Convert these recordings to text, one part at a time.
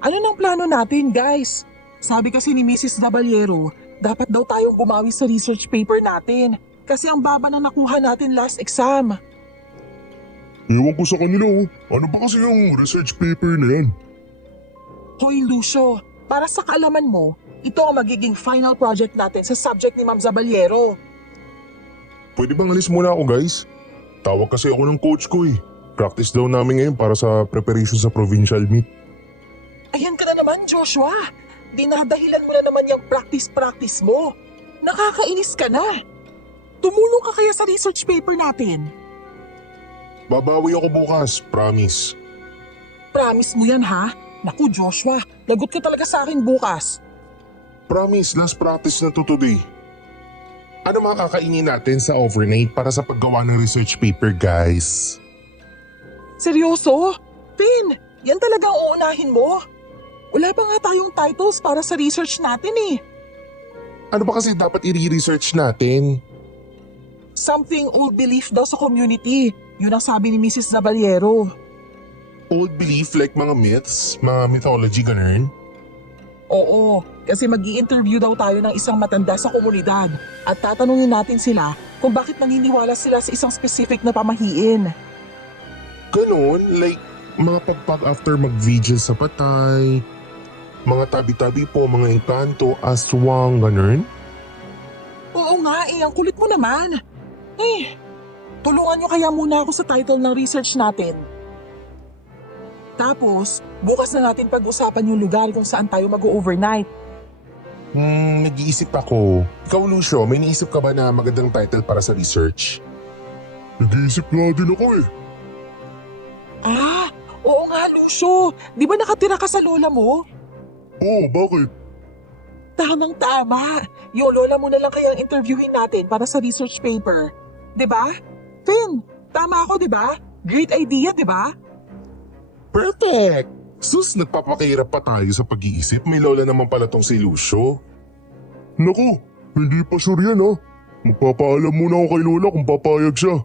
Ano nang plano natin, guys? Sabi kasi ni Mrs. Caballero, dapat daw tayong bumawi sa research paper natin kasi ang baba na nakuha natin last exam. Ewan ko sa kanila oh. Ano ba kasi yung research paper na yan? Hoy Lucio, para sa kaalaman mo, ito ang magiging final project natin sa subject ni Ma'am Caballero. Pwede bang alis muna ako guys? Tawag kasi ako ng coach ko eh. Practice daw namin ngayon para sa preparation sa provincial meet. Ayan ka na naman, Joshua. Dinadahilan mo na naman yung practice mo. Nakakainis ka na. Tumulong ka kaya sa research paper natin. Babawi ako bukas, promise. Promise mo yan ha? Naku Joshua, lagot ka talaga sa akin bukas. Promise, last practice na to today. Ano mga kakainin natin sa overnight para sa paggawa ng research paper guys? Seryoso? Pin, yan talaga ang uunahin mo? Wala pa nga tayong titles para sa research natin eh. Ano ba kasi dapat i-research natin? Something old belief daw sa community. Yun ang sabi ni Mrs. Caballero. Old belief like mga myths, mga mythology ganun? Oo, kasi mag-i-interview daw tayo ng isang matanda sa komunidad at tatanungin natin sila kung bakit naniniwala sila sa isang specific na pamahiin. Ganon, like mga pagpag after mag-vigil sa patay, mga tabi-tabi po, mga engkanto, aswang, ganun? Oo nga eh, ang kulit mo naman. Tulungan nyo kaya muna ako sa title ng research natin. Tapos, bukas na natin pag-usapan yung lugar kung saan tayo mag-overnight. Nag-iisip ako. Ikaw Lucio, may naisip ka ba na magandang title para sa research? Nag-iisip nga din ako eh. Oo nga Lucio. Di ba nakatira ka sa lola mo? Oo, bakit? Tamang-tama. Yung lola mo na lang kayang interviewin natin para sa research paper. Di ba? Finn, tama ako di ba? Great idea di ba? Perfect! Sus, nagpapakahirap pa tayo sa pag-iisip. May lola naman pala tong si Lucio. Naku, hindi pa sure yan ha. Magpapaalam muna ako kay lola kung papayag siya.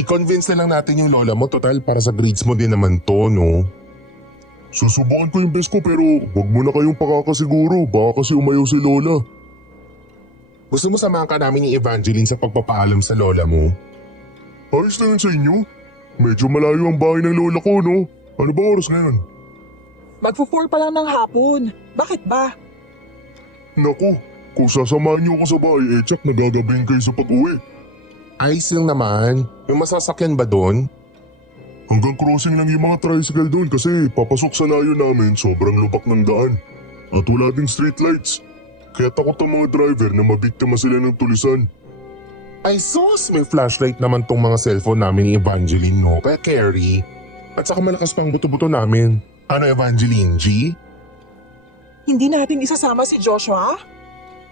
I-convince na lang natin yung lola mo, total para sa grades mo din naman to, no? Susubukan ko yung best ko pero wag mo na kayong pakakasiguro, baka kasi umayaw si lola. Gusto mo samahan ka namin ni Evangeline sa pagpapaalam sa lola mo? Ayos na yun sa inyo. Medyo malayo ang bahay ng lola ko, no? Ano ba oras ngayon? Magpo-4 pa lang ng hapon. Bakit ba? Naku, kung sasamahan niyo ako sa bahay, tsak nagagabayin kayo sa pag-uwi. Ayos lang naman. May masasakyan ba doon? Hanggang crossing lang yung mga tricycle doon kasi papasok sa layo namin sobrang lubak ng daan. At wala ding street lights. Kaya takot ang mga driver na mabiktima sila ng tulisan. Ay sus, may flashlight naman tong mga cellphone namin ni Evangeline, no? Kaya carry. At saka malakas pang buto-buto namin. Ano Evangeline, G? Hindi natin isasama si Joshua?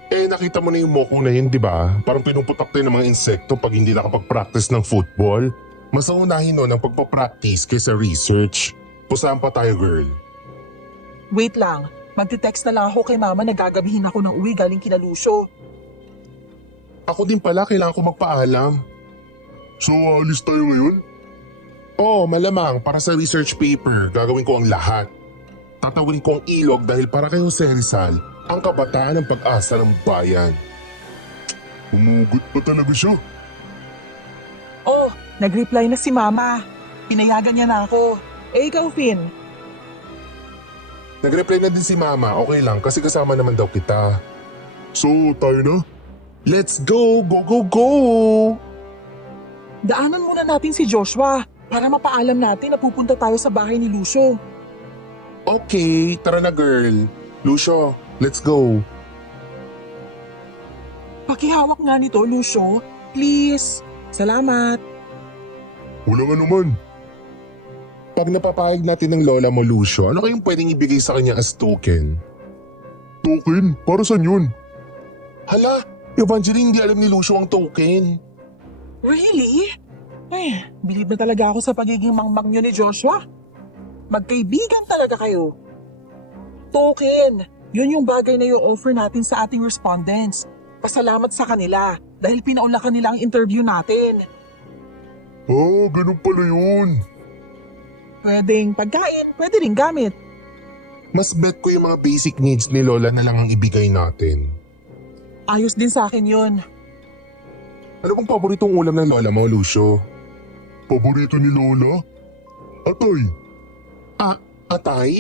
Nakita mo na yung moko na yun, di ba? Parang pinuputak tayo ng mga insekto pag hindi nakapag-practice ng football. Mas naunahin nun ang pagpapractice kaysa research. Pusahan pa tayo, girl. Wait lang. Magte-text na lang ako kay mama na gagabihin ako ng uwi galing kina Lucio. Ako din pala, kailangan ko magpaalam. So, alis tayo ngayon? Oo, malamang. Para sa research paper, gagawin ko ang lahat. Tatawin ko ang ilog dahil para kay Jose Rizal, ang kabataan ng pag-asa ng bayan. Umugot pa talaga siya. Oh, nag-reply na si mama. Pinayagan niya na ako. Ikaw, Finn. Nag-reply na din si mama, okay lang kasi kasama naman daw kita. So, tayo na? Let's go! Go, go, go! Daanan muna natin si Joshua para mapaalam natin na pupunta tayo sa bahay ni Lucio. Okay, tara na girl. Lucio, let's go. Pakihawak nga nito, Lucio. Please. Salamat. Walang anuman. Pag napapayag natin ng lola mo, Lucio, ano kayong pwedeng ibigay sa kanya as token? Token? Para saan yun? Hala, Evangeline, hindi alam ni Lucio ang token. Really? Believe na talaga ako sa pagiging mangmang nyo ni Joshua. Magkaibigan talaga kayo. Token. Yun yung bagay na i-offer natin sa ating respondents. Pasalamat sa kanila dahil pinaunlakan nila ang interview natin. Ganun pala yun. Pwedeng pagkain, pwede rin gamit. Mas bet ko yung mga basic needs ni Lola na lang ang ibigay natin. Ayos din sa akin yun. Ano bang paboritong ulam ng Lola mo, Lucio? Paborito ni Lola? Atay. Atay?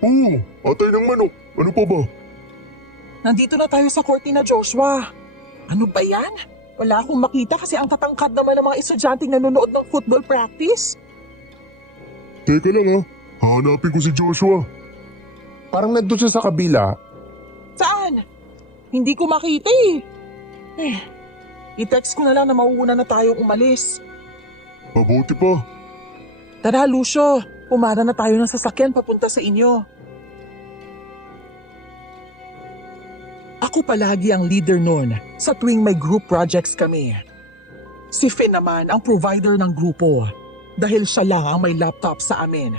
Oo, atay ng manok. Ano pa ba? Nandito na tayo sa korte na Joshua. Ano ba yan? Wala akong makita kasi ang tatangkad naman ng mga estudyanteng nanonood ng football practice. Teka lang hahanapin ko si Joshua. Parang nandun siya sa kabila. Saan? Hindi ko makita eh. I-text ko na lang na mauuna na tayong umalis. Mabuti pa. Tara Lucio, pumara na tayo ng sasakyan papunta sa inyo. Ako palagi ang leader noon sa tuwing may group projects kami. Si Finn naman ang provider ng grupo dahil siya lang ang may laptop sa amin.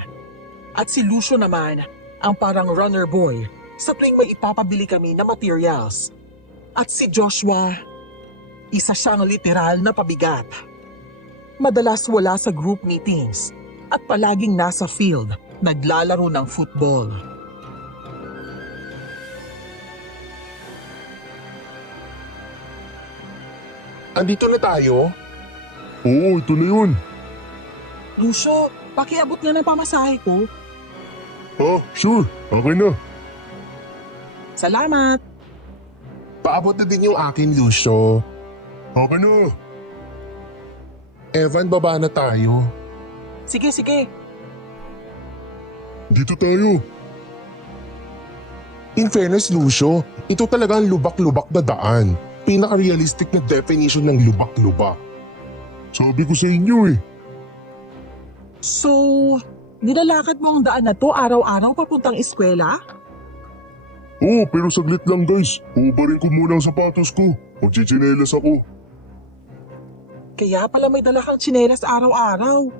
At si Lucio naman ang parang runner boy sa tuwing may ipapabili kami na materials. At si Joshua, isa siyang literal na pabigat. Madalas wala sa group meetings at palaging nasa field naglalaro ng football. Andito na tayo? Oo, ito na yun. Lucio, pakiabot nga ng pamasahe ko. Sure. Akin na. Salamat. Paabot na din yung akin, Lucio. Akin na. Evan, baba na tayo. Sige. Dito tayo. In fairness, Lucio, ito talaga ang lubak-lubak na daan. Pinaka-realistic na definition ng lubak-lubak. Sabi ko sa inyo eh. So, nilalakad mo ang daan na to araw-araw papuntang eskwela? Oo, pero saglit lang guys. Ubarin ko muna ang sapatos ko. Magchichinelas ako. Kaya pala may dala kang tsinelas araw-araw.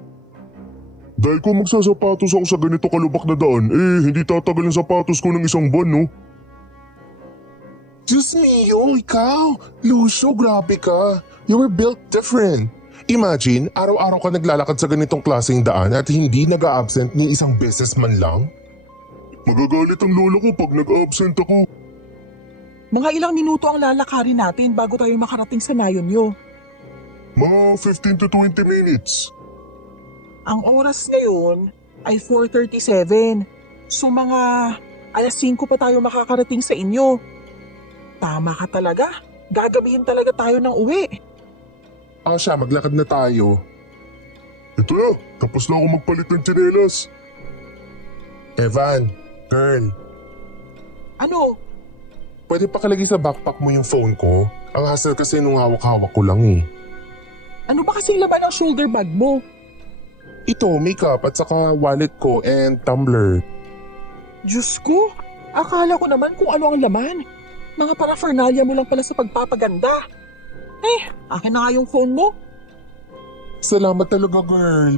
Dahil kung magsasapatos ako sa ganito kalubak na daan, hindi tatagal ang sapatos ko ng isang buwan, no? Diyos mio, ikaw! Lucio, grabe ka. You were built different. Imagine, araw-araw ka naglalakad sa ganitong klaseng daan at hindi nag-a-absent ni isang beses man lang? Magagalit ang lola ko pag nag-a-absent ako. Mga ilang minuto ang lalakarin natin bago tayo makarating sa nayon nyo. Mga 15 to 20 minutes. Ang oras ngayon ay 4:37. So mga alas 5 pa tayo makakarating sa inyo. Tama ka talaga. Gagabihin talaga tayo ng uwi. Siya, maglakad na tayo. Ito na, tapos na ako magpalit ng tsinelas. Evan, girl, Ano? pwede pakalagay sa backpack mo yung phone ko? Ang hassle kasi nung hawak-hawak ko lang eh. Ano ba kasing laman ng shoulder bag mo? Ito, makeup at saka wallet ko and tumbler. Diyos ko, akala ko naman kung ano ang laman. Mga paraphernalia mo lang pala sa pagpapaganda. Akin na nga yung phone mo. Salamat talaga, girl.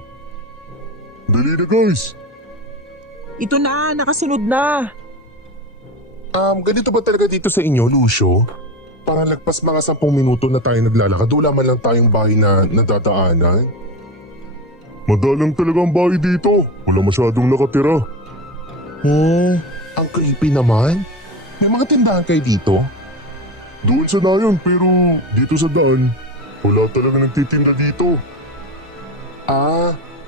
Dali na, guys. Ito na, nakasunod na. Ganito ba talaga dito sa inyo, Lucio? Parang lagpas mga 10 minuto na tayo naglalakad. Wala man lang tayong bahay na nadadaanan. Madalang talaga ang bahay dito. Wala masyadong nakatira. Ang creepy naman. May mga tindahan kayo dito? Doon sa nayon, pero dito sa daan, wala talaga nagtitinda dito.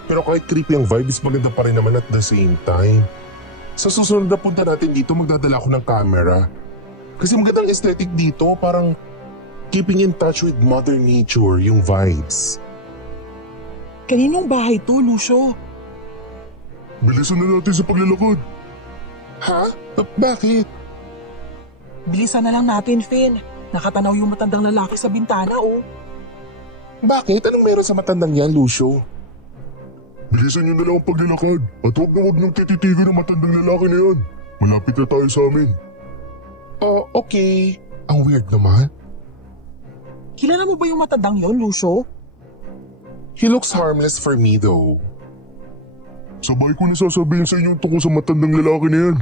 Pero kahit creepy ang vibes, maganda pa rin naman at the same time. Sa susunod na punta natin dito, magdadala ako ng camera. Kasi magandang aesthetic dito, parang keeping in touch with Mother Nature, yung vibes. Kaninong bahay to, Lucio? Bilisan na natin sa paglalakad. Ha? Bakit? Bilisan na lang natin, Finn. Nakatanaw yung matandang lalaki sa bintana, oh. Bakit? Anong meron sa matandang yan, Lucio? Bilisan niyo na lang ang paglalakad at huwag niyong tititigan ng matandang lalaki na yan. Malapit na tayo sa amin. Okay. Ang weird naman. Kilala mo ba yung matandang yon, Lucio? He looks harmless for me though. Sabay ko na sasabihin sa inyo tungkol sa matandang lalaki na yan.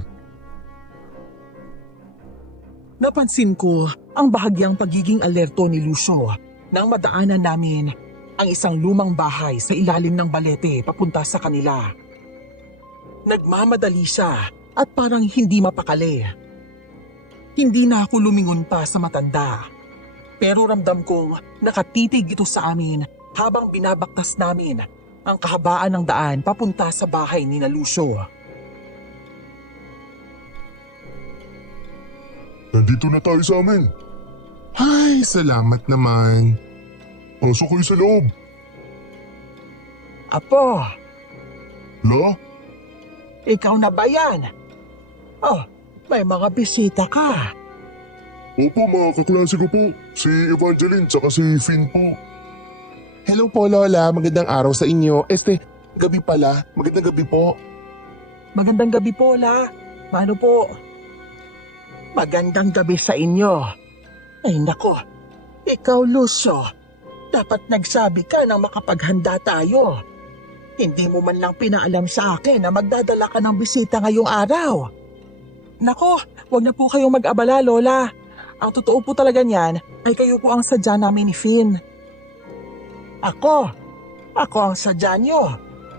Napansin ko ang bahagyang pagiging alerto ni Lucio nang madaanan namin ang isang lumang bahay sa ilalim ng balete papunta sa kanila. Nagmamadali siya at parang hindi mapakali. Hindi na ako lumingon pa sa matanda. Pero ramdam kong nakatitig ito sa amin habang binabaktas namin ang kahabaan ng daan papunta sa bahay ni Lucio. Nandito na tayo sa amin. Ay, salamat naman. Pasok kayo sa loob. Apo, La? ikaw na ba yan? Oh, may mga bisita ka. Opo, mga kaklase ko po. Si Evangeline tsaka si Finn po. Hello po, Lola. Magandang araw sa inyo. Gabi pala. Magandang gabi po. Magandang gabi po, La. Paano po? Magandang gabi sa inyo. Ay nako, ikaw Lucio, dapat nagsabi ka na makapaghanda tayo. Hindi mo man lang pinaalam sa akin na magdadala ka ng bisita ngayong araw. Nako, wag na po kayong mag-abala, Lola. Ang totoo po talaga niyan ay kayo po ang sadya namin ni Finn. Ako ang sadya niyo.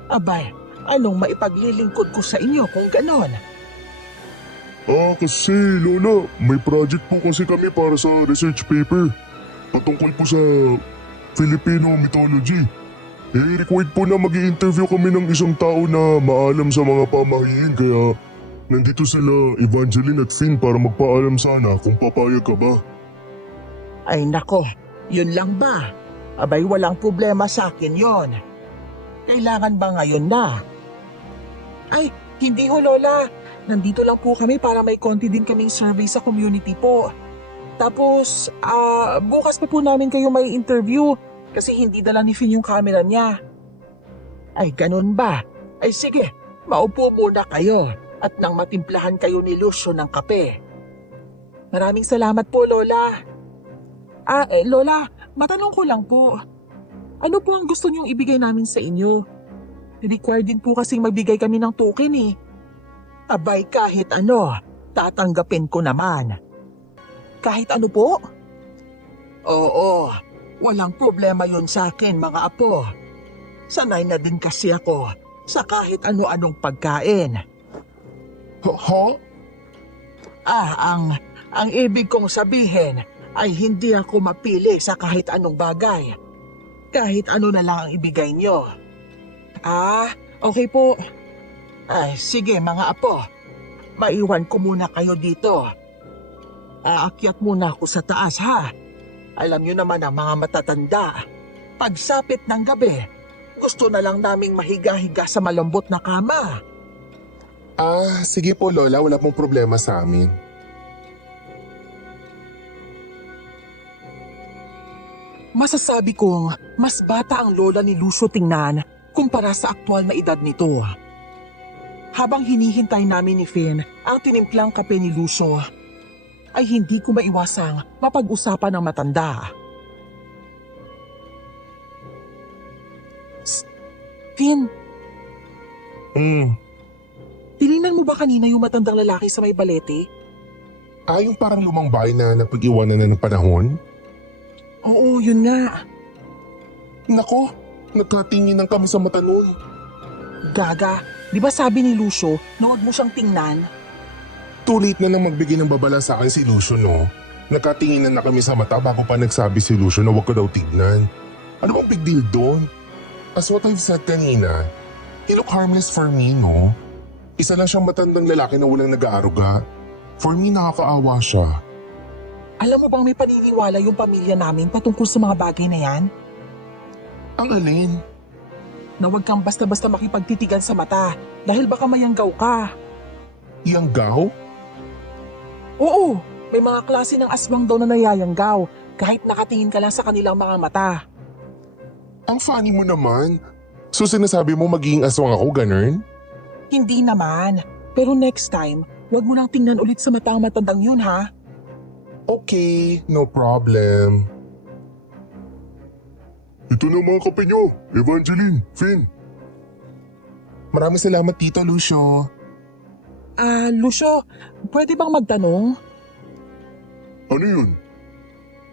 Abay, anong maipaglilingkod ko sa inyo kung ganon? Kasi Lola, may project po kasi kami para sa research paper. Patungkol po sa Filipino mythology. Required po na mag-i-interview kami ng isang tao na maalam sa mga pamahiin kaya nandito sila Evangeline at Finn para magpaalam sana kung papayag ka ba. Ay nako, yun lang ba? Abay walang problema sa akin yon. Kailangan ba ngayon na? Ay, hindi ho Lola. Nandito lang po kami para may konti din kaming survey sa community po. Tapos, bukas pa po namin kayo may interview kasi hindi dala ni Finn yung camera niya. Ay, ganun ba? Ay sige, maupo muna kayo at nang matimplahan kayo ni Lucio ng kape. Maraming salamat po, Lola. Lola, matanong ko lang po. Ano po ang gusto niyong ibigay namin sa inyo? Required din po kasing magbigay kami ng token eh. Abay kahit ano, tatanggapin ko naman. Kahit ano po? Oo, walang problema yun sa akin mga apo. Sanay na din kasi ako sa kahit ano-anong pagkain. Ha? Ang ibig kong sabihin ay hindi ako mapili sa kahit anong bagay. Kahit ano na lang ang ibigay niyo. Okay po. Ay, sige mga apo. Maiwan ko muna kayo dito. Aakyat muna ako sa taas ha. Alam niyo naman ang mga matatanda. Pagsapit ng gabi, gusto na lang naming mahiga-higa sa malambot na kama. Sige po Lola, wala pong problema sa amin. Masasabi kong mas bata ang lola ni Lucio tingnan kumpara sa aktual na edad nito. Habang hinihintay namin ni Finn ang tinimplang kape ni Lucio, ay hindi ko maiwasang mapag-usapan ng matanda. Psst! Finn, tinignan mo ba kanina yung matandang lalaki sa may balete? Yung parang lumang bahay na napag-iwanan na ng panahon? Oo, yun nga. Nako, nagkatingin ng kami sa mata nun. Gaga, di ba sabi ni Lucio na huwag mo siyang tingnan? Too late na nang magbigay ng babala sa akin si Lucio, no? Nagkatinginan na kami sa mata bago pa nagsabi si Lucio na huwag ko daw tignan. Ano bang big deal doon? As what I've said kanina, he look harmless for me, no? Isa lang siyang matandang lalaki na walang nag-aaruga. For me, nakakaawa siya. Alam mo bang may paniniwala yung pamilya namin patungkol sa mga bagay na yan? Ang alin? Na huwag kang basta-basta makipagtitigan sa mata dahil baka mayanggaw ka. Yanggaw? Oo, may mga klase ng aswang daw na nayayanggaw kahit nakatingin ka lang sa kanilang mga mata. Ang funny mo naman. So sinasabi mo magiging aswang ako, ganun? Hindi naman, pero next time, huwag mo lang tingnan ulit sa mata ang matandang yun ha. Okay, no problem. Ito na mga kape nyo, Evangeline, Finn. Maraming salamat Tito Lucio. Lucio, pwede bang magtanong? Ano yun?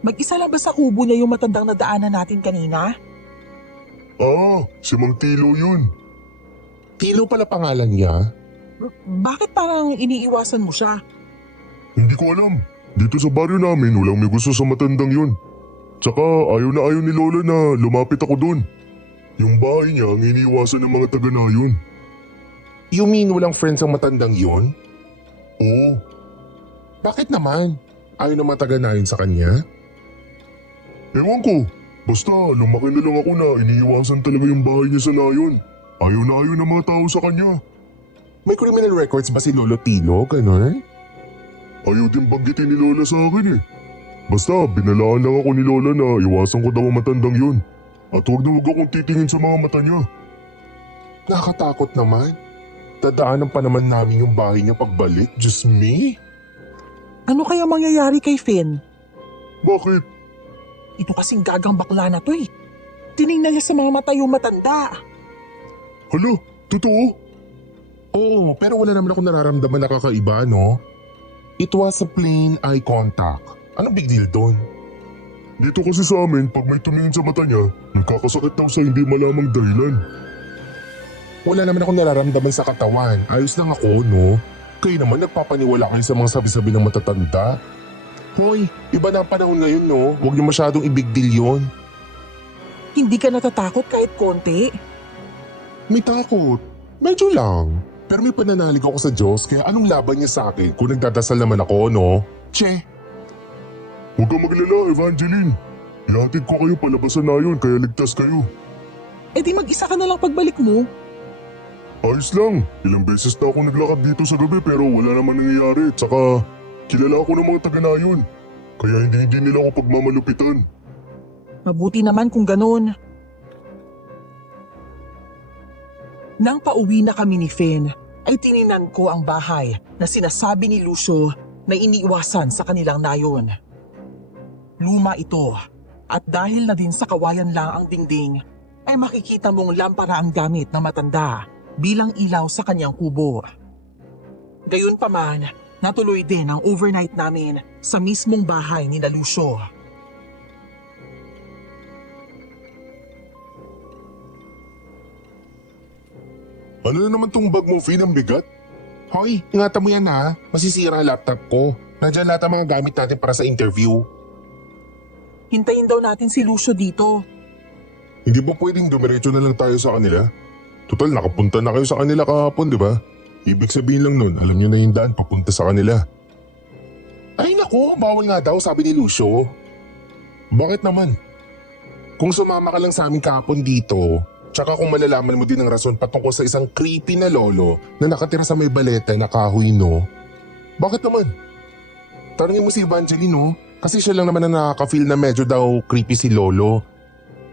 Mag-isa lang ba sa kubo niya yung matandang nadaanan natin kanina? Si Mang Tilo yun. Tilo pala pangalan niya? Bakit parang iniiwasan mo siya? Hindi ko alam. Dito sa baryo namin, walang may gusto sa matandang yun. Tsaka ayaw ni Lola na lumapit ako doon. Yung bahay niya ang iniiwasan ng mga taga na yun. You mean walang friends ang matandang yun? Oo. Bakit naman? Ayaw na mataganayon sa kanya? Ewan ko. Basta lumaki na lang ako na iniiwasan talaga yung bahay niya sa nayon. Ayaw na ayaw ng mga tao sa kanya. May criminal records ba si Lolo Tilo, ganon? Ayaw din banggitin ni Lola sa akin eh. Basta binalaan lang ako ni Lola na iwasan ko daw ang matandang yun. At huwag na huwag akong titingin sa mga mata niya. Nakakatakot naman. Dadaanan pa naman namin yung bahay niya pagbalik, just me? Ano kaya mangyayari kay Finn? Bakit? Ito kasing gagang bakla na to eh. Tiningnan niya sa mga mata yung matanda. Hala, totoo? Oo, pero wala naman ako nararamdaman na kakaiba, no? It was a plain eye contact. Anong big deal doon? Dito kasi sa amin, pag may tumingin sa mata niya, nagkakasakit daw sa hindi malamang dahilan. Wala naman ako nararamdaman sa katawan. Ayos lang ako, no? Kayo naman nagpapaniwala kayo sa mga sabi-sabi ng matatanda. Hoy, iba na ang panahon ngayon, no? Huwag niyo masyadong i-big deal yun. Hindi ka natatakot kahit konti? May takot. Medyo lang. Pero may pananalig ako sa Diyos kaya anong laban niya sa akin kung nagdadasal naman ako, no? Che. Huwag kang maglala, Evangeline. Ihatid ko kayo palabasan na yun kaya ligtas kayo. E di mag-isa ka na lang pagbalik mo. Ayos lang. Ilang beses na ako naglakad dito sa gabi pero wala naman nangyayari. Tsaka kilala ako ng mga taga na yun. Kaya hindi nila ako pagmamalupitan. Mabuti naman kung ganun. Nang pauwi na kami ni Finn, ay tininan ko ang bahay na sinasabi ni Lucio na iniiwasan sa kanilang nayon. Luma ito at dahil na din sa kawayan lang ang dingding, ay makikita mong lampara ang gamit ng matanda bilang ilaw sa kanyang kubo. Gayunpaman, natuloy din ang overnight namin sa mismong bahay ni Lucio. Ano na naman tong bag mo, Finn? Ang bigat? Hoy, ingatan mo yan ha. Masisira ang laptop ko. Nandiyan lahat ang mga gamit natin para sa interview. Hintayin daw natin si Lucio dito. Hindi ba pwedeng dumiretso na lang tayo sa kanila? Total, nakapunta na kayo sa kanila kahapon, di ba? Ibig sabihin lang nun, alam nyo na yung daan papunta sa kanila. Ay nako, bawal nga daw, sabi ni Lucio. Bakit naman? Kung sumama ka lang sa amin kahapon dito, tsaka kung malalaman mo din ang rason patungkol sa isang creepy na lolo na nakatira sa may baleta na kahoy, no? Bakit naman? Tanungin mo si Evangeline, no? Kasi siya lang naman na nakaka-feel na medyo daw creepy si lolo.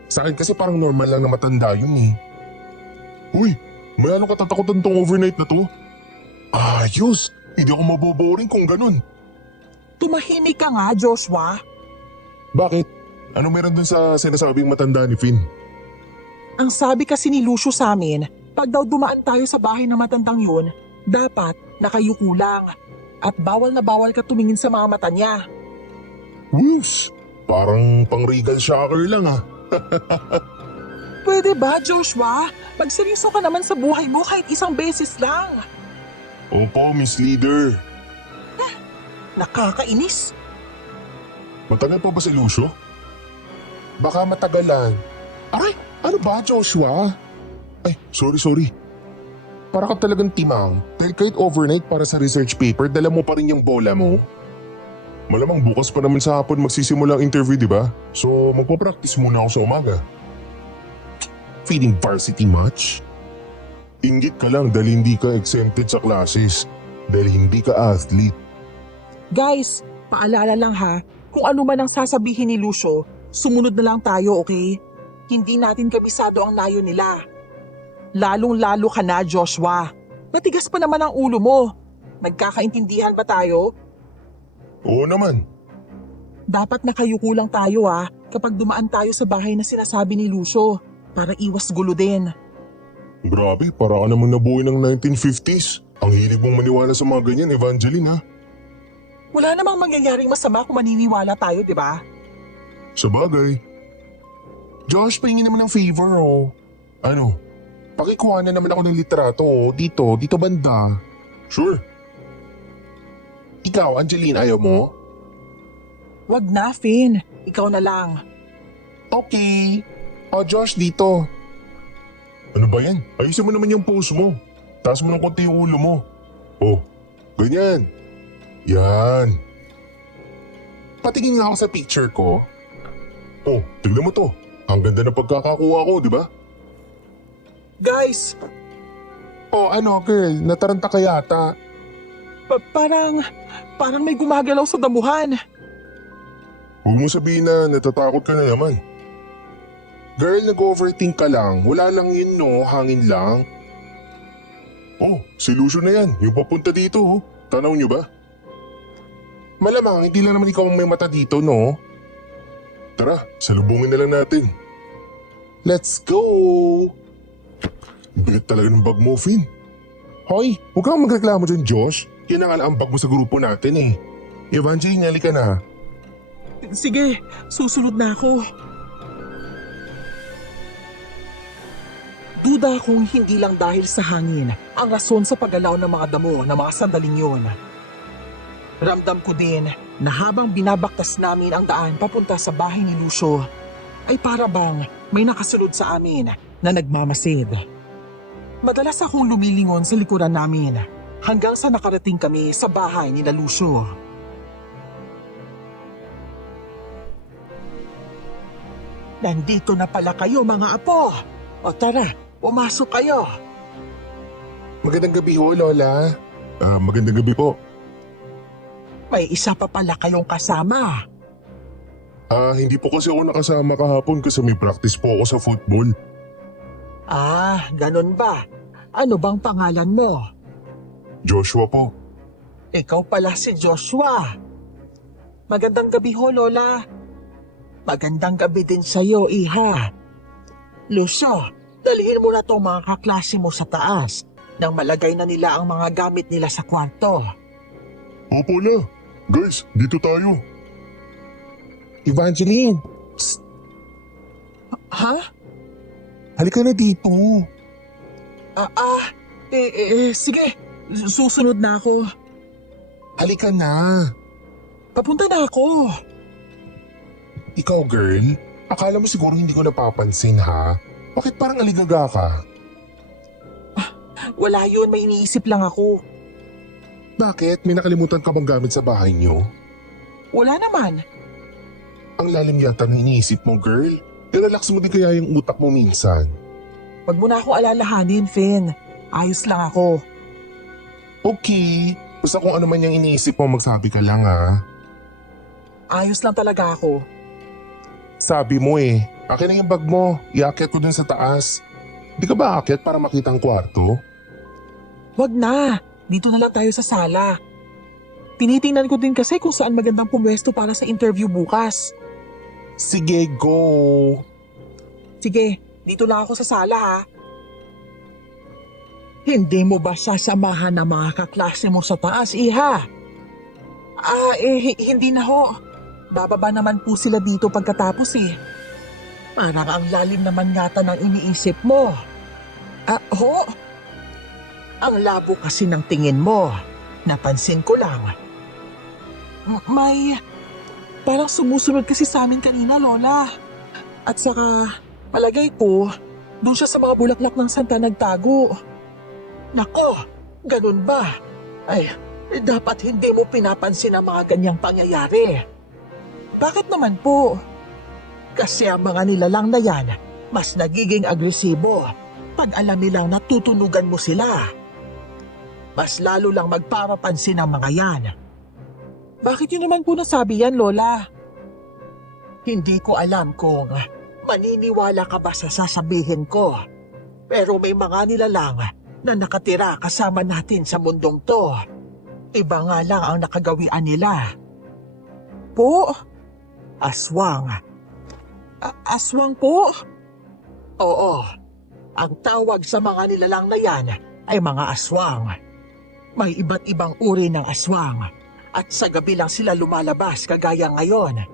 Sa akin kasi parang normal lang na matanda yun eh. Uy, may anong katatakutan tong overnight na to? Ayos! Hindi ako maboboring kung ganun. Tumahimik ka nga, Joshua. Bakit? Ano meron dun sa sinasabing matanda ni Finn? Ang sabi kasi ni Lucio sa amin, pag daw dumaan tayo sa bahay ng matandang yun, dapat nakayuko lang. At bawal na bawal ka tumingin sa mga mata niya. Whoosh! Parang pang-regal shocker lang ah. Pwede ba, Joshua? Magseryoso ka naman sa buhay mo kahit isang beses lang. Opo, Miss Leader. Nakakainis. Matagal pa ba si Lucio? Baka matagalan. Aray! Ano ba, Joshua? Ay, sorry. Para ka talagang timang. Dahil kahit overnight para sa research paper, dala mo pa rin yung bola mo. Malamang bukas pa naman sa hapon magsisimula ang interview, di ba? So, magpapractice muna ako sa umaga. Feeling varsity much? Inggit ka lang dahil hindi ka exempted sa classes. Dahil hindi ka athlete. Guys, paalala lang ha, kung ano man ang sasabihin ni Lucio, sumunod na lang tayo, okay? Hindi natin kabisado ang nayo nila. Lalong-lalo ka na, Joshua. Matigas pa naman ang ulo mo. Nagkakaintindihan ba tayo? Oo naman. Dapat nakayuko lang tayo kapag dumaan tayo sa bahay na sinasabi ni Lucio para iwas gulo din. Grabe, para ka namang nabuhay ng 1950s. Ang hilig mong maniwala sa mga ganyan, Evangeline ha? Wala namang mangyayaring masama kung maniniwala tayo, di ba? Sa bagay. Josh, pahingin naman ng favor, oh. Ano? Pakikuha na naman ako ng litrato, oh. Dito banda. Sure. Ikaw, Angeline, ayaw mo? Wag na, Finn. Ikaw na lang. Okay. O Josh, dito. Ano ba yan? Ayusin mo naman yung pose mo. Taas mo ng konti yung ulo mo. Oh, ganyan. Yan. Patingin nga ako sa picture ko. Oh, tignan mo to. Ang ganda ng pagkakakuha ko, di ba? Guys, Oh, ano girl, nataranta ka yata. parang may gumagalaw sa damuhan. Huwag mo sabihin na natatakot ka na naman. Girl, nag-overthink ka lang. Wala lang yun no, hangin lang. Oh, si Lucio na yan. Yung papunta dito oh. Tanaw niyo ba? Malamang, hindi lang naman ikaw ang may mata dito, no? Tara, salubungin na lang natin. Let's go! Bigat talaga ng bag mo, Finn. Hoy, huwag kang magreklamo dyan, Josh. Yan ang alaambag mo sa grupo natin eh. Evangeline, halika na. Sige, susunod na ako. Duda kung hindi lang dahil sa hangin ang rason sa paggalaw ng mga damo ng mga sandaling yun. Ramdam ko din na habang binabaktas namin ang daan papunta sa bahay ni Lucio, ay para bang may nakasunod sa amin na nagmamasid. Madalas akong lumilingon sa likuran namin hanggang sa nakarating kami sa bahay ni Lucio. Nandito na pala kayo mga apo. O tara, pumasok kayo. Magandang gabi ho, Lola. Magandang gabi po. May isa pa pala kayong kasama. Hindi po kasi ako nakasama kahapon kasi may practice po ako sa football. Ah, ganun ba? Ano bang pangalan mo? Joshua po. Ikaw pala si Joshua. Magandang gabi ho, Lola. Magandang gabi din sa'yo, Iha. Lucio, dalhin mo na tong mga kaklase mo sa taas nang malagay na nila ang mga gamit nila sa kwarto. Opo na. Guys, dito tayo. Evangeline, Ha? halika na dito. Sige. Susunod na ako. Halika na. Papunta na ako. Ikaw, girl, akala mo siguro hindi ko napapansin ha? Bakit parang aligaga ka? Wala yun, may iniisip lang ako. Bakit? May nakalimutan ka bang gamit sa bahay niyo? Wala naman. Ang lalim yata ng iniisip mo, girl. I-relax mo din kaya yung utak mo minsan. Wag mo na akong alalahanin, Finn. Ayos lang ako. Okay. Basta kung ano man yung iniisip mo, magsabi ka lang ha. Ayos lang talaga ako. Sabi mo eh, akin na yung bag mo. Iakyat ko dun sa taas. Di ka ba aakyat para makita ang kwarto? Wag na. Dito na lang tayo sa sala. Tinitingnan ko din kasi kung saan magandang pumwesto para sa interview bukas. Sige, go. Sige, dito lang ako sa sala ha. Hindi mo ba sasamahan ng mga kaklase mo sa taas, Iha? Hindi na ho. Bababa naman po sila dito pagkatapos eh. Parang ang lalim naman yata ng iniisip mo. Ho? Ang labo kasi ng tingin mo. Napansin ko lang. May... Parang sumusunod kasi sa amin kanina, Lola. At saka, palagay ko, doon siya sa mga bulaklak ng Santa nagtago. Nako, ganun ba? Ay, dapat hindi mo pinapansin ang mga ganyang pangyayari. Bakit naman po? Kasi ang mga nilalang na yan, mas nagiging agresibo pag alam nilang natutunugan mo sila. Mas lalo lang magpapapansin ang mga yan. Bakit yun naman po nasabi yan, Lola? Hindi ko alam kung maniniwala ka ba sa sasabihin ko. Pero may mga nilalang na nakatira kasama natin sa mundong to. Iba nga lang ang nakagawian nila. Po? Aswang. Aswang po? Oo. Ang tawag sa mga nilalang na yan ay mga aswang. May iba't ibang uri ng aswang at sa gabi lang sila lumalabas kagaya ngayon.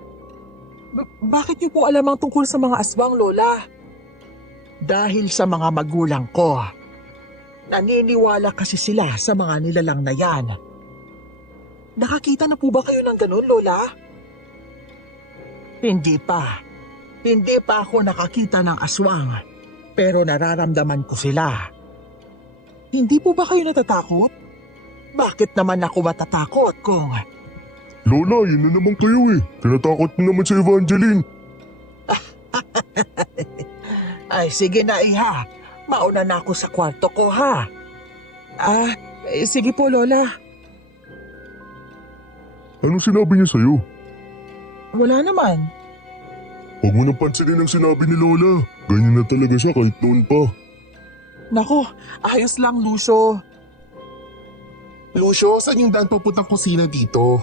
Bakit niyo po alam ang tungkol sa mga aswang, Lola? Dahil sa mga magulang ko. Naniniwala kasi sila sa mga nilalang na yan. Nakakita na po ba kayo ng ganun, Lola? Hindi pa. Hindi pa ako nakakita ng aswang. Pero nararamdaman ko sila. Hindi po ba kayo natatakot? Bakit naman ako matatakot kung... Lola, yun na naman kayo eh. Tinatakot mo naman si Evangeline. Ay sige na iha, mauna na ako sa kwarto ko ha. Sige po Lola. Anong sinabi niya sa'yo? Wala naman. Huwag mo nang pansinin ang sinabi ni Lola. Ganyan na talaga siya kahit noon pa. Nako, ayos lang Lucio. Lucio, saan yung daan papuntang kusina dito?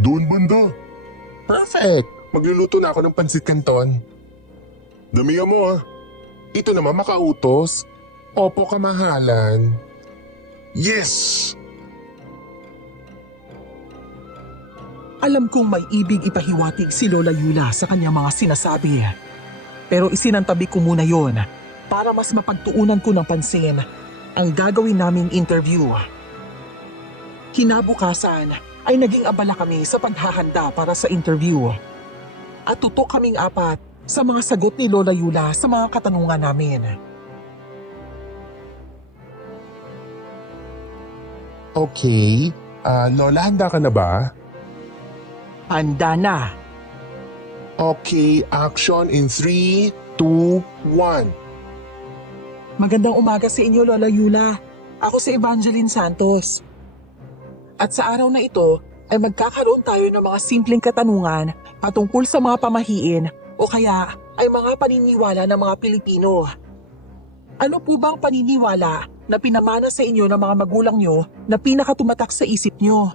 Doon banda. Perfect. Magluluto na ako ng pansit canton. Damihan mo ah. Ito naman makautos. Opo, kamahalan. Yes! Alam kong may ibig ipahiwatig si Lola Yula sa kanyang mga sinasabi. Pero isinantabi ko muna yon para mas mapagtuunan ko ng pansin ang gagawin naming interview. Kinabukasan ay naging abala kami sa paghahanda para sa interview. At tutok kaming apat sa mga sagot ni Lola Yula sa mga katanungan namin. Okay. Lola, handa ka na ba? Handa na. Okay, action in 3, 2, 1. Magandang umaga sa inyo, Lola Yula. Ako si Evangeline Santos. At sa araw na ito ay magkakaroon tayo ng mga simpleng katanungan patungkol sa mga pamahiin o kaya ay mga paniniwala ng mga Pilipino. Ano po bang paniniwala na pinamana sa inyo ng mga magulang nyo na pinakatumatak sa isip nyo?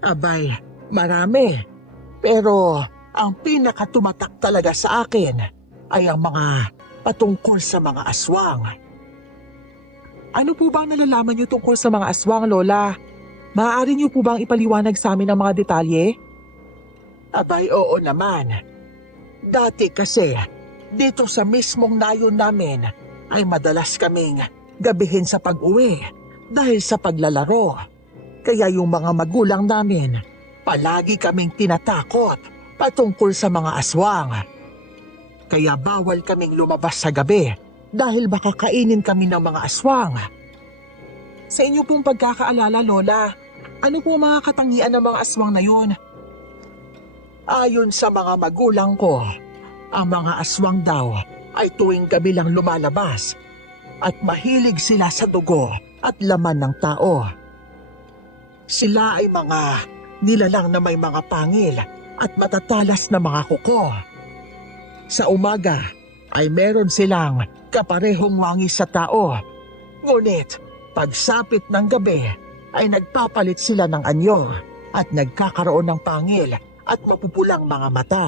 Abay, marami. Pero ang pinakatumatak talaga sa akin ay ang mga patungkol sa mga aswang. Ano po bang nalalaman niyo tungkol sa mga aswang, Lola? Maaari niyo po bang ipaliwanag sa amin ang mga detalye? Abay, oo naman. Dati kasi, dito sa mismong nayon namin, ay madalas kaming gabihin sa pag-uwi dahil sa paglalaro. Kaya yung mga magulang namin, palagi kaming tinatakot patungkol sa mga aswang. Kaya bawal kaming lumabas sa gabi dahil baka kainin kami ng mga aswang. Sa inyo pong pagkakaalala, Lola, ano po mga katangian ng mga aswang na yun? Ayon sa mga magulang ko, ang mga aswang daw ay tuwing gabi lang lumalabas at mahilig sila sa dugo at laman ng tao. Sila ay mga nilalang na may mga pangil at matatalas na mga kuko. Sa umaga ay meron silang kaparehong wangis sa tao. Ngunit pagsapit ng gabi ay nagpapalit sila ng anyo at nagkakaroon ng pangil at mapupulang mga mata.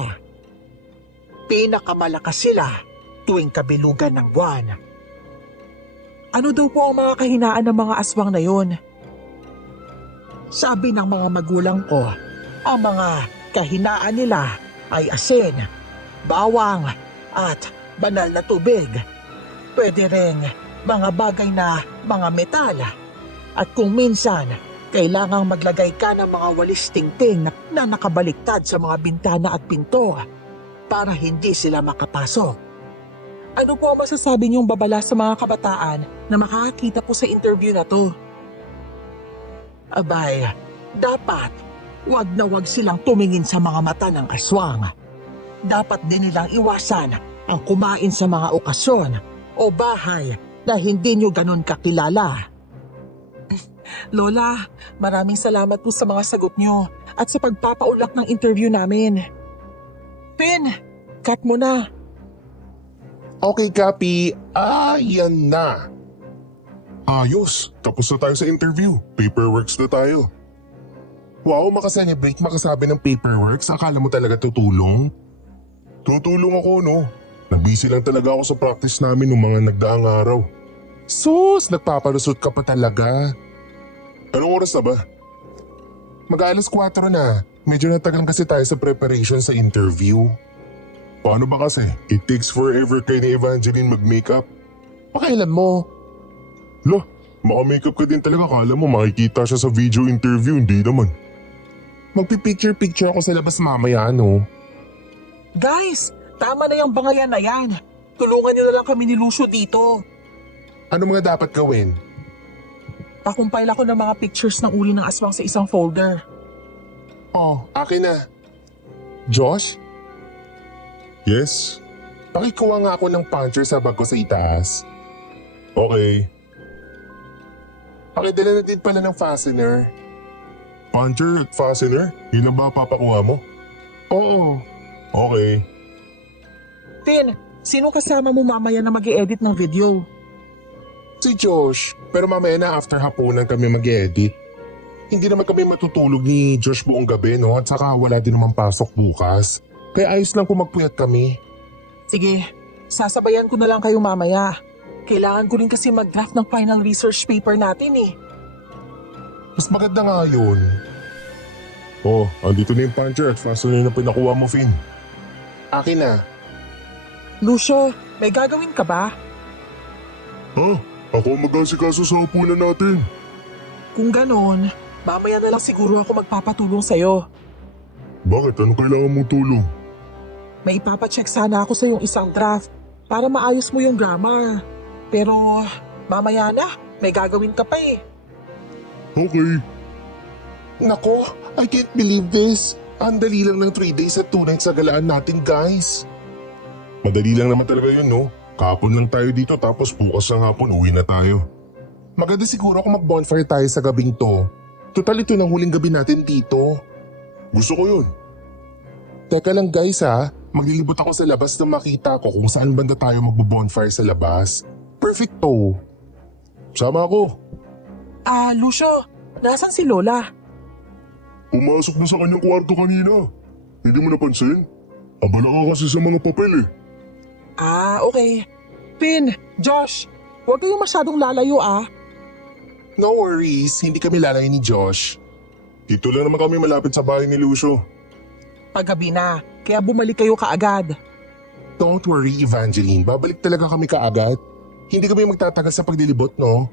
Pinakamalakas sila tuwing kabilugan ng buwan. Ano daw po ang mga kahinaan ng mga aswang na yun? Sabi ng mga magulang ko, ang mga kahinaan nila ay asin, bawang at banal na tubig. Pwede rin mga bagay na mga metal. At kung minsan, kailangang maglagay ka ng mga walis tingting na nakabaliktad sa mga bintana at pinto para hindi sila makapasok. Ano po ang masasabi niyong babala sa mga kabataan na makakakita po sa interview na to? Abay, dapat wag na wag silang tumingin sa mga mata ng aswang. Dapat din nilang iwasan ang kumain sa mga okasyon o bahay na hindi nyo ganun kakilala. Lola, maraming salamat po sa mga sagot nyo at sa pagpapaulak ng interview namin. Pin, cut mo na. Okay, Kapi. Yan na. Ayos. Tapos na tayo sa interview. Paperworks na tayo. Wow, makaselebrate, makasabi ng paperworks. Akala mo talaga tutulong? Tutulong ako, no? Nabisi lang talaga ako sa practice namin ng mga nagdaang araw. Sus, nagpapalusot ka pa talaga. Anong oras na ba? Mag-alas 4 na. Medyo natagal kasi tayo sa preparation sa interview. Paano ba kasi? It takes forever kay ni Evangeline mag-makeup. Pakailan mo? Lah, maka-makeup ka din talaga. Kala mo makikita siya sa video interview, hindi naman. Magpipicture-picture ako sa labas mamaya, no? Guys, tama na yung bangayan na yan. Tulungan niyo na lang kami ni Lucio dito. Ano mga dapat gawin? Pakumpile ako ng mga pictures ng uri ng aswang sa isang folder. Oh, akin na. Josh? Yes? Pakikuha nga ako ng puncher sa bag ko sa itaas. Okay. Pakidala na din pala ng fastener. Puncher at fastener? Yun lang ba papakuha mo? Oo. Okay. Tin, sino kasama mo mamaya na mag-i-edit ng video? Si Josh. Pero mamaya na after hapunan kami mag-edit. Hindi naman kami matutulog ni Josh buong gabi, no? At saka wala din naman pasok bukas. Kaya ayos lang kung magpuyat kami. Sige, sasabayan ko na lang kayo mamaya. Kailangan ko rin kasi mag-draft ng final research paper natin eh. Mas maganda nga yun. Oh, andito na yung puncher at fastener na pinakuha mo, Finn. Akin na. Lucio, may gagawin ka ba? Ako mag-asikaso sa hapunan natin. Kung ganon, mamaya na lang siguro ako magpapatulong sa'yo. Bakit? Ano kailangan mong tulong? May ipapacheck sana ako sa yung isang draft para maayos mo yung grammar. Pero mamaya na, may gagawin ka pa eh. Okay. Nako, I can't believe this. Ang dali lang ng 3 days at 2 nights sa galaan natin, guys. Madali lang naman talaga yun, no? Kahapon lang tayo dito tapos bukas ng hapon uwi na tayo. Maganda siguro kung mag-bonfire tayo sa gabing to. Total ito ng huling gabi natin dito. Gusto ko yun. Teka lang guys ha, maglilibot ako sa labas na makita ko kung saan banda tayo mag-bonfire sa labas. Perfecto. Sama ako. Lucio, nasan si Lola? Pumasok na sa kanyang kwarto kanina. Hindi mo napansin? Abala ka kasi sa mga papel eh. Okay. Finn, Josh, huwag kayong masyadong lalayo No worries, hindi kami lalayo ni Josh. Dito lang naman kami malapit sa bahay ni Lucio. Paggabi na, kaya bumalik kayo kaagad. Don't worry Evangeline, babalik talaga kami kaagad. Hindi kami magtatagal sa paglilibot, no?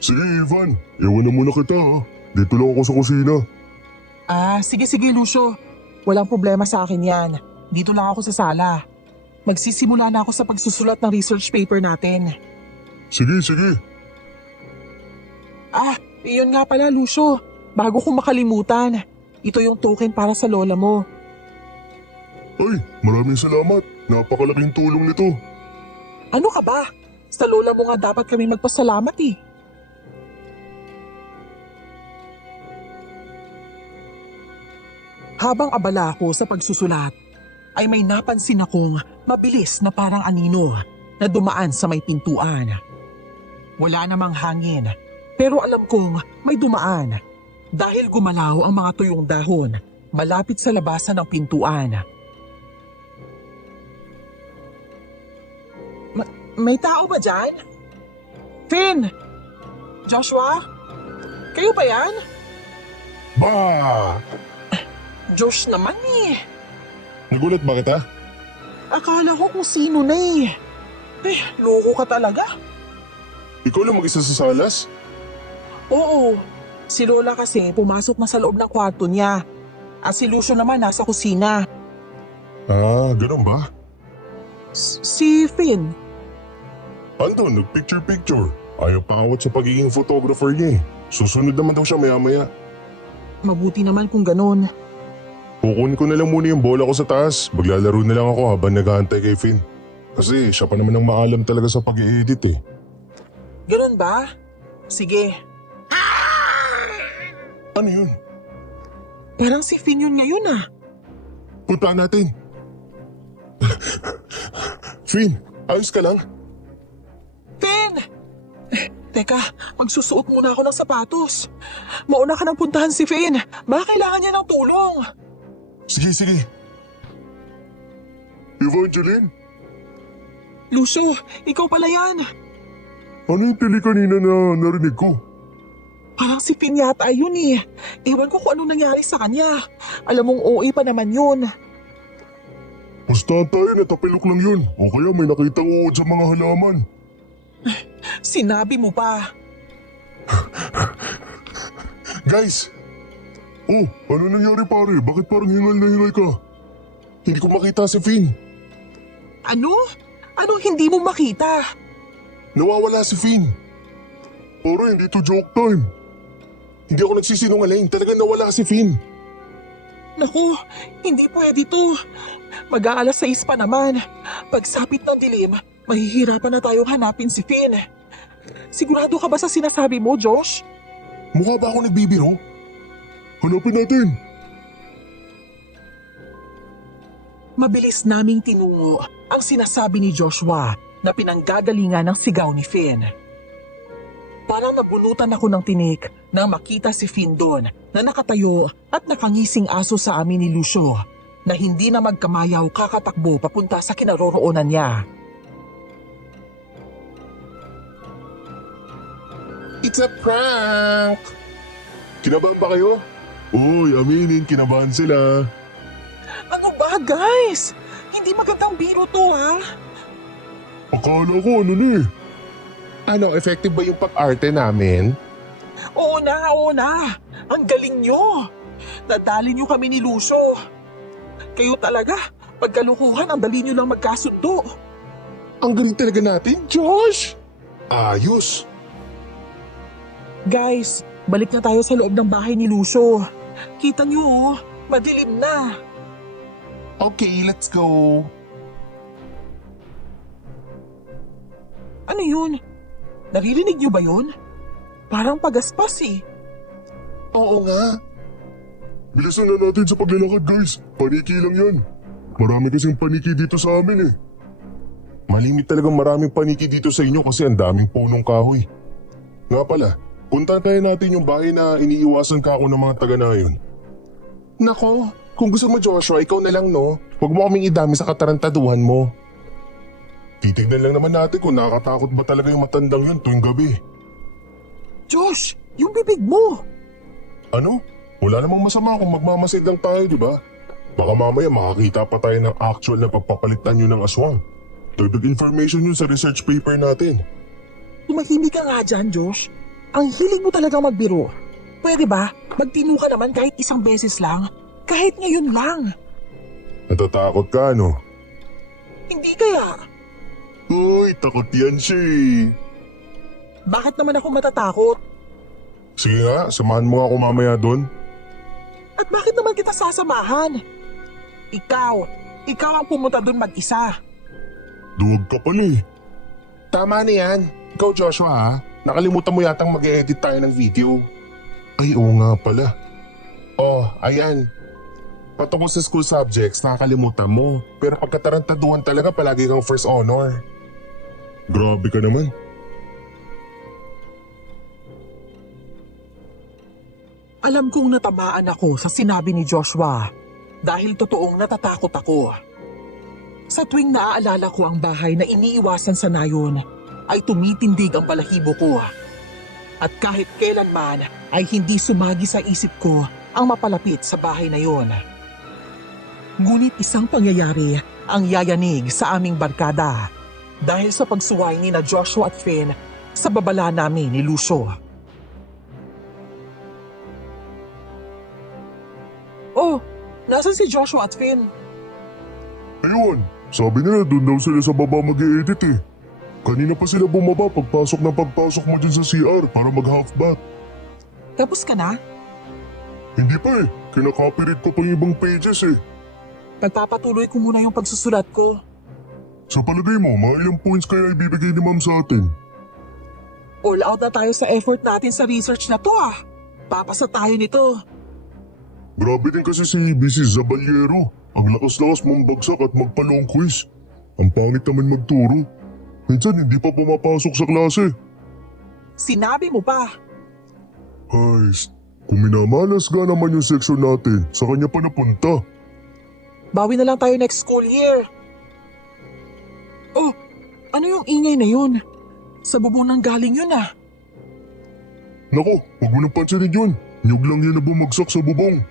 Sige Evan, ewan na muna kita ha. Dito lang ako sa kusina. Sige Lucio. Walang problema sa akin yan. Dito lang ako sa sala. Magsisimula na ako sa pagsusulat ng research paper natin. Sige. Iyon nga pala Lucio. Bago ko makalimutan, ito yung token para sa lola mo. Ay, maraming salamat. Napakalaking tulong nito. Ano ka ba? Sa lola mo nga dapat kami magpasalamat eh. Habang abala ako sa pagsusulat, ay may napansin akong mabilis na parang anino na dumaan sa may pintuan. Wala namang hangin, pero alam kong may dumaan dahil gumalaw ang mga tuyong dahon malapit sa labasan ng pintuan. May tao ba dyan? Finn! Joshua? Kayo ba yan? Bah! Josh naman eh. Nagulat ba kita? Akala ko kung sino na eh. Loko ka talaga. Ikaw lang mag-isa sa salas? Oo. Si Lola kasi pumasok na sa loob ng kwarto niya. At si Lucio naman nasa kusina. Ganun ba? Si Finn. Andun, nag-picture-picture. Ayaw pakawat sa pagiging photographer niya eh. Susunod naman daw siya maya-maya. Mabuti naman kung ganun. Kukunin ko na lang muna yung bola ko sa taas. Maglalaro na lang ako habang naghahantay kay Finn. Kasi siya pa naman ang maalam talaga sa pag-i-edit eh. Ganun ba? Sige. Ano yun? Parang si Finn yun ngayon ah. Puntaan natin. Finn, ayos ka lang? Finn! Teka, magsusuot muna ako ng sapatos. Mauna ka nang puntahan si Finn. Baka kailangan niya ng tulong. Sige. Evangeline? Lucio, ikaw pala yan. Ano yung tili kanina na narinig ko? Parang si Finn yata yun eh. Ewan ko kung anong nangyari sa kanya. Alam mong OA pa naman yun. Basta tayo, natapilok lang yun. O kaya may nakitang uod sa mga halaman. Sinabi mo pa. Guys! Oh, ano nangyari pare? Bakit parang hingal na hingal ka? Hindi ko makita si Finn. Ano? Anong hindi mo makita? Nawawala si Finn. Pare, hindi to joke time. Hindi ako nagsisinungaling. Talagang nawala si Finn. Naku, hindi pwede to. Mag-aalas 6 pa naman. Pagsapit ng dilim, mahihirapan na tayong hanapin si Finn. Sigurado ka ba sa sinasabi mo, Josh? Mukha ba ako nagbibiro? Hanapin natin. Mabilis naming tinungo ang sinasabi ni Joshua na pinanggagalingan ng sigaw ni Finn. Parang nabunutan ako ng tinik nang makita si Finn doon na nakatayo at nakangising aso sa amin ni Lucio na hindi na magkamayaw kakatakbo papunta sa kinaroroonan niya. It's a prank! Kinabahan ba kayo? Uy, aminin, kinabahan sila. Ano ba, guys? Hindi magandang biro to, ha? Akala ko ano na eh. Ano, effective ba yung pag-arte namin? Oo na. Ang galing nyo. Nadali nyo kami ni Lucio. Kayo talaga, pagkalukuhan ang dali nyo lang magkasundo. Ang galing talaga natin, Josh! Ayos! Guys, balik na tayo sa loob ng bahay ni Lucio. Kita nyo, oh, madilim na. Okay, let's go. Ano yun? Naririnig nyo ba yun? Parang pagaspas eh. Oo nga. Bilisan na natin sa paglalakad, guys. Paniki lang yan. Marami kasing paniki dito sa amin eh. Malimit talagang maraming paniki dito sa inyo kasi ang daming punong kahoy. Nga pala, punta tayo natin yung bahay na iniiwasan ka ako ng mga taga na yun. Nako, kung gusto mo Joshua, ikaw na lang no. Huwag mo kaming idami sa katarantaduhan mo. Titignan lang naman natin kung nakakatakot ba talaga yung matandang yun tuwing gabi. Josh, yung bibig mo. Ano? Wala namang masama kung magmamasid lang tayo, di ba? Baka mamaya makakita pa tayo ng actual na pagpapalitan yun ng aswang. Dagdag information yun sa research paper natin. Tumahimik ka nga dyan, Josh. Ang hilig mo talaga magbiro. Pwede ba? Magtino ka naman kahit isang beses lang. Kahit ngayon lang. Natatakot ka, no? Hindi kaya. Uy, takot yan siya eh. Bakit naman ako matatakot? Sige nga, samahan mo nga ako mamaya doon. At bakit naman kita sasamahan? Ikaw ang pumunta doon mag-isa. Duwag ka pala eh. Tama na yan. Ikaw Joshua ha, nakalimutan mo yatang mag-edit tayo ng video. Ay oo nga pala. Oh, ayan. Patungkol sa school subjects, nakakalimutan mo. Pero pagkatarantaduhan talaga palagi kang first honor. Grabe ka naman. Alam kong natamaan ako sa sinabi ni Joshua dahil totoong natatakot ako. Sa tuwing naaalala ko ang bahay na iniiwasan sa nayon, ay tumitindig ang balahibo ko. At kahit kailanman ay hindi sumagi sa isip ko ang mapalapit sa bahay na yon. Ngunit isang pangyayari ang yayanig sa aming barkada dahil sa pagsuway ni na Joshua at Finn sa babala namin ni Lucio. Oh, nasan si Joshua at Finn? Ayun, sabi nila doon daw sila sa baba mag-i-edit eh. Kanina pa sila bumaba pagpasok mo dyan sa CR para mag-half bath. Tapos ka na? Hindi pa eh, kinakopyright ko pang ibang pages eh. Pagpapatuloy ko muna yung pagsusulat ko. Sa palagay mo, mga ilang points kaya ibibigay ni ma'am sa atin? All out na tayo sa effort natin sa research na to ah. Papasa tayo nito. Grabe din kasi si Mrs. Zaballero. Ang lakas-lakas mong bagsak at magpa-long quiz. Ang pangit naman magturo. Minsan hindi pa pumapasok sa klase. Sinabi mo pa. Ay, kung minamalas nga naman yung section natin, sa kanya pa napunta. Bawi na lang tayo next school year. Oh, ano yung ingay na yun? Sa bubong nang galing yun ah. Nako, huwag mo nang pansinin yun. Nyug lang yan na bumagsak sa bubong.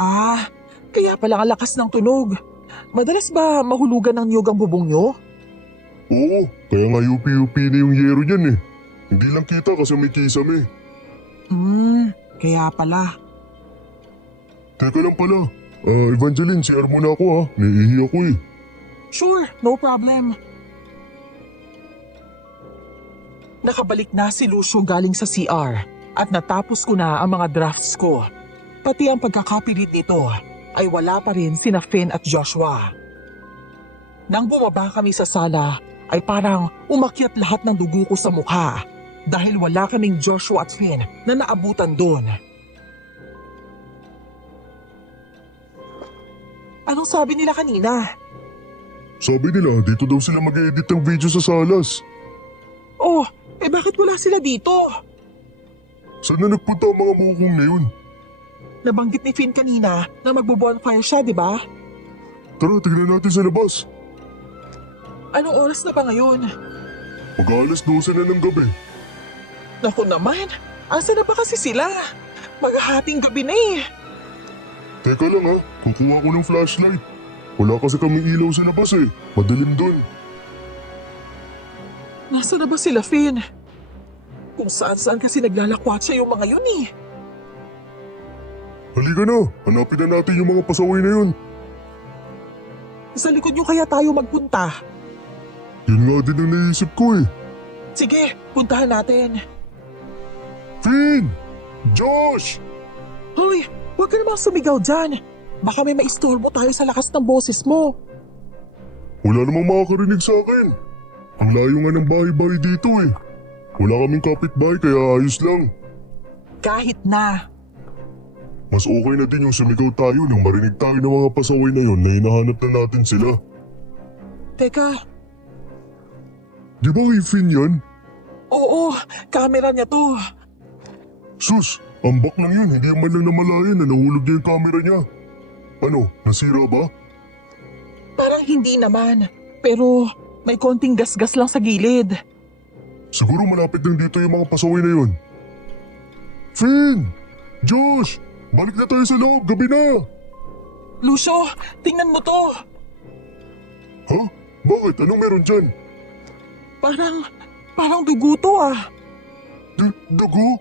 Ah, kaya pala ang lakas ng tunog. Madalas ba mahulugan ng niyog ang bubong nyo? Oo, kaya nga UP-UP na yung yero niyan eh. Hindi lang kita kasi may kisame. Kaya pala. Teka lang pala. Evangeline, share mo na ako ha. Naiihi ako eh. Sure, no problem. Nakabalik na si Lucio galing sa CR at natapos ko na ang mga drafts ko. Pati ang pagkakapilit nito ay wala pa rin sina Finn at Joshua. Nang bumaba kami sa sala ay parang umakyat lahat ng dugo ko sa mukha dahil wala kaming Joshua at Finn na naabutan doon. Anong sabi nila kanina? Sabi nila, dito daw sila mag-edit ng video sa salas. Oh, bakit wala sila dito? Saan na nagpunta ang mga mukong na yun? Nabanggit ni Finn kanina na magbo-bonfire siya, di ba? Tara, tignan natin sa labas. Anong oras na ba ngayon? Mag-aalas 12 na ng gabi. Naku naman, asa na ba kasi sila? Maghahating gabi na eh. Teka lang ha, kukuha ko ng flashlight. Wala kasi kaming ilaw sa labas eh. Madilim doon. Nasa na ba sila, Finn? Kung saan-saan kasi naglalakwatsa yung mga yun eh. Halika na, hanapin na natin yung mga pasaway na yun. Sa likod nyo kaya tayo magpunta? Yun nga din ang naisip ko eh. Sige, puntahan natin. Finn! Josh! Hoy, huwag ka namang sumigaw dyan. Baka may maistorbo tayo sa lakas ng boses mo. Wala namang makakarinig sa akin. Ang layo nga ng bahay-bahay dito eh. Wala kaming kapitbahay kaya ayos lang. Kahit na. Mas okay na din yung sumigaw tayo nang marinig tayo ng mga pasaway na yun na hinahanap na natin sila. Teka, Di ba kay Finn yan? oo, camera niya to. Sus, ambak lang yun. Hindi man lang namalayan na nahulog niya yung camera niya. Ano, nasira ba? Parang hindi naman. Pero may konting gasgas lang sa gilid. Siguro malapit lang dito yung mga pasaway na yun. Finn! Josh! Balik na tayo sa loob, gabi na! Lucio, tingnan mo to. Ha? Bakit? Anong meron dyan? Parang dugo to ah. Dugo?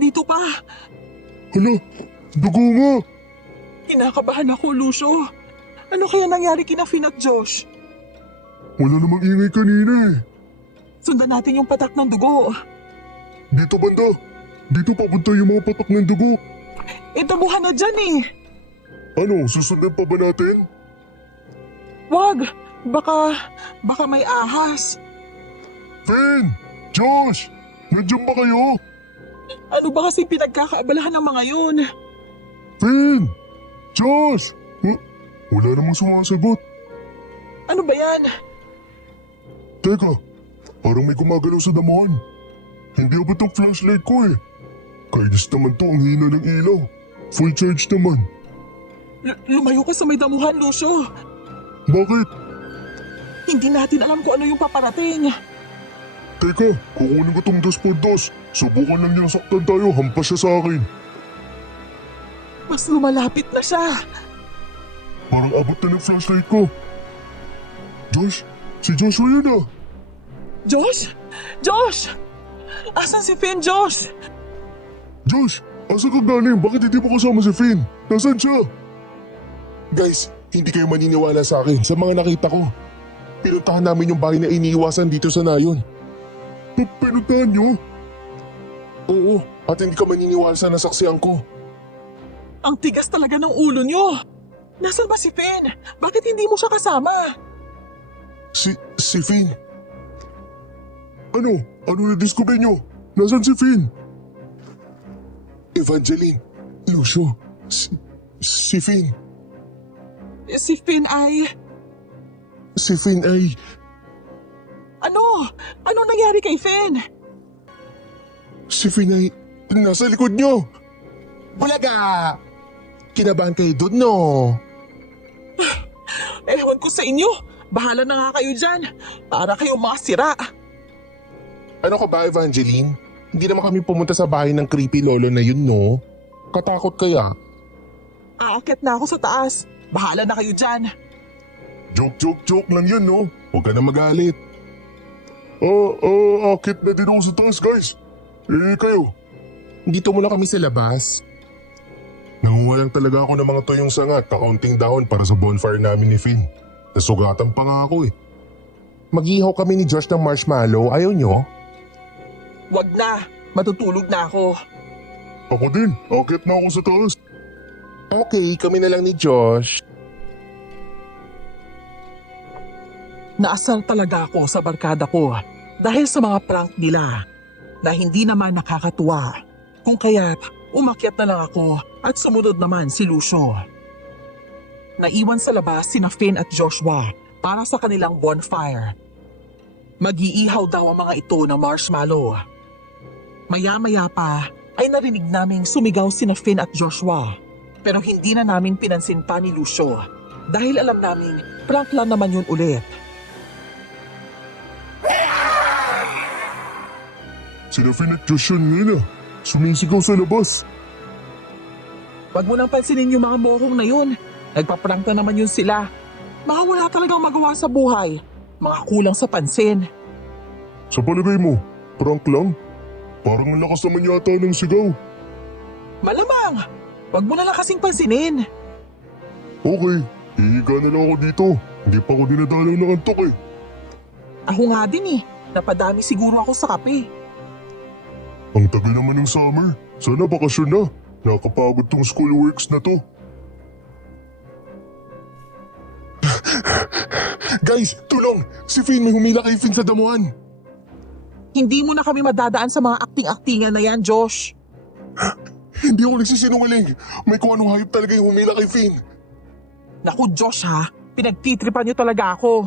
Dito pa. Hala, dugo nga! Kinakabahan ako, Lucio. Ano kaya nangyari kina Finn at Josh? Wala namang ingay kanina eh. Sundan natin yung patak ng dugo. Dito banda. Dito papunta yung mga patak ng dugo. Damuhan na dyan eh. Ano, susundan pa ba natin? Wag, baka may ahas. Finn! Josh! Nandiyan ba kayo? Ano ba kasi pinagkakaabalahan ng mga yun? Finn! Josh! Wala namang sumasagot. Ano ba yan? Teka, parang may gumagalaw sa damuhan. Hindi abot ang flashlight ko eh. Kainis naman to, ang hina ng ilaw. Full charge naman. Lumayo ka sa may damuhan, Lucio. Bakit? Hindi natin alam kung ano yung paparating. Teka, kukunin ko tong 2x2. Subukan lang niyang saktan tayo, hampas siya sa akin. Mas lumalapit na siya. Parang abot na ng flashlight ko. Josh, si Joshua yun ah. Josh? Josh! Asan si Finn, Josh? Josh, asa ka galing? Bakit hindi mo kasama si Finn? Nasaan siya? Guys, hindi kayo maniniwala sa akin sa mga nakita ko. Pinuntahan namin yung bahay na iniiwasan dito sa Nayon. Pinuntahan niyo? Oo, at hindi ka maniniwala sa nasaksihan ko. Ang tigas talaga ng ulo niyo. Nasaan ba si Finn? Bakit hindi mo siya kasama? Si Finn? Ano? Ano na-discover niyo? Nasaan si Finn? Evangeline, Lucio, si Finn. Si Finn ay... Si Finn ay... Ano? Anong nangyari kay Finn? Si Finn ay... Nasa likod niyo! Bulaga! Kinabahan kayo doon, no? Ewan ko sa inyo. Bahala na nga kayo dyan. Para kayong mga sira. Ano ka ba, Evangeline? Hindi naman kami pumunta sa bahay ng creepy lolo na yun, no? Katakot kaya? Aakyat na ako sa taas. Bahala na kayo dyan. Joke lang yan, no? Huwag ka na magalit. Akit na din ako sa taas, guys. Kayo? Dito muna kami sa labas. Nanguha lang talaga ako ng mga tuyong sanga at kakaunting dahon para sa bonfire namin ni Finn. Nasugatan pa nga ako eh. Mag-ihaw kami ni Josh ng marshmallow, ayaw nyo? Wag na, matutulog na ako. Ako din, akit na ako sa taas. Okay, kami na lang ni Josh. Naasar talaga ako sa barkada ko dahil sa mga prank nila na hindi naman nakakatuwa. Kung kaya't umakyat na lang ako at sumunod naman si Lucio. Naiwan sa labas sina Finn at Joshua para sa kanilang bonfire. Mag-iihaw daw ang mga ito ng marshmallow. Maya-maya pa ay narinig naming sumigaw sina Finn at Joshua pero hindi na namin pinansin pa ni Lucio dahil alam naming prank lang naman yun ulit. Sina Finn at Josh yun ngayon ah. Sumisigaw sa labas. Wag mo nang pansinin yung mga morong na yun. Nagpaprank na naman yun sila. Mga wala talagang magawa sa buhay. Mga kulang sa pansin. Sa palagay mo, prank lang? Parang ang lakas naman yata ng sigaw. Malamang! Wag mo na lang kasing pansinin. Okay, hihiga na lang ako dito. Hindi pa ako dinadalaw ng antok eh. Ako nga din eh. Napadami siguro ako sa kape. Ang tagal naman ng summer. Sana bakasyon na. Nakakapagod tong schoolworks na to. Guys, tulong! Si Finn may humila kay Finn sa damuhan. Hindi mo na kami madadaan sa mga akting-aktingan na yan, Josh. Hindi ako nagsisinungaling. May kung anong hayop talaga yung humila kay Finn. Naku, Josh ha. Pinagtitripan niyo talaga ako.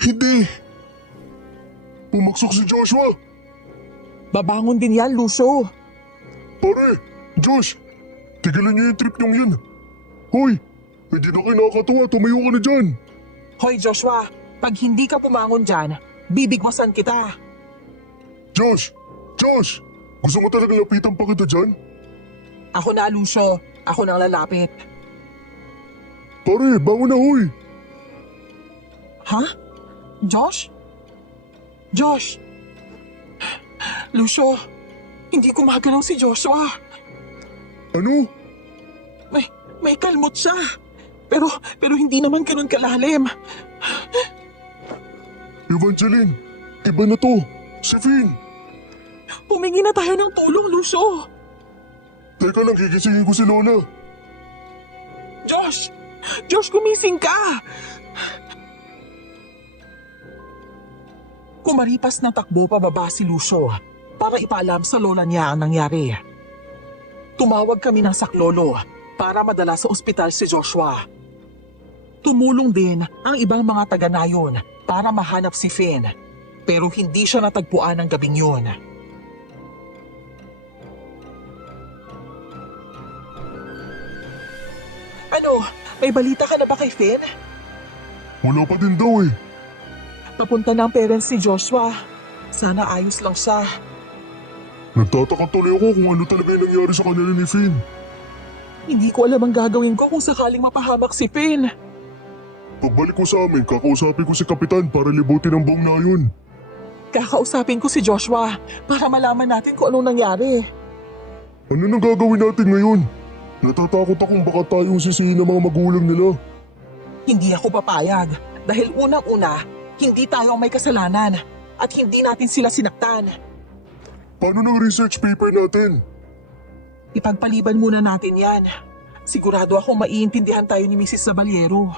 Hindi. Pumaksok si Joshua. Babangon din yan, Lucio. Pare, Josh, tigilan niyo yung trip niyong yun. Hoy, hindi na kayo nakakatuwa. Tumayo ka na dyan. Hoy, Joshua. Pag hindi ka pumangon dyan, bibigwasan kita. Josh! Gusto mo talagang lapitan pa kita dyan? Ako na, Lucio. Ako nang lalapit. Pare, bangon na hoy! Ha? Josh? Josh! Lucio, hindi gumagalaw si Joshua. Ano? May kalmot siya. Pero hindi naman ganun kalalim. Evangeline, iba na to. Si Finn. Humingi na tayo ng tulong, Lucio. Teka lang, kigisingin ko si Lola. Josh! Josh, gumising ka! Kumaripas ng takbo pababa si Lucio para ipaalam sa lola niya ang nangyari. Tumawag kami ng saklolo para madala sa ospital si Joshua. Tumulong din ang ibang mga taga-nayon para mahanap si Finn, pero hindi siya natagpuan ng gabing yun. Ano, may balita ka na ba kay Finn? Wala pa din daw eh. Papunta na ang parents ni Joshua. Sana ayos lang siya. Nagtataka tuloy ako kung ano talaga yung nangyari sa kanila ni Finn. Hindi ko alam ang gagawin ko kung sakaling mapahamak si Finn. Pagbalik ko sa amin, kakausapin ko si Kapitan para libutin ang buong nayon. Kakausapin ko si Joshua para malaman natin kung anong nangyari. Ano nang gagawin natin ngayon? Natatakot akong baka tayo sisihin ng mga magulang nila. Hindi ako papayag dahil unang-una, hindi tayo ang may kasalanan at hindi natin sila sinaktan. Paano ng research paper natin? Ipagpaliban muna natin yan. Sigurado akong maiintindihan tayo ni Mrs. Zabaliero.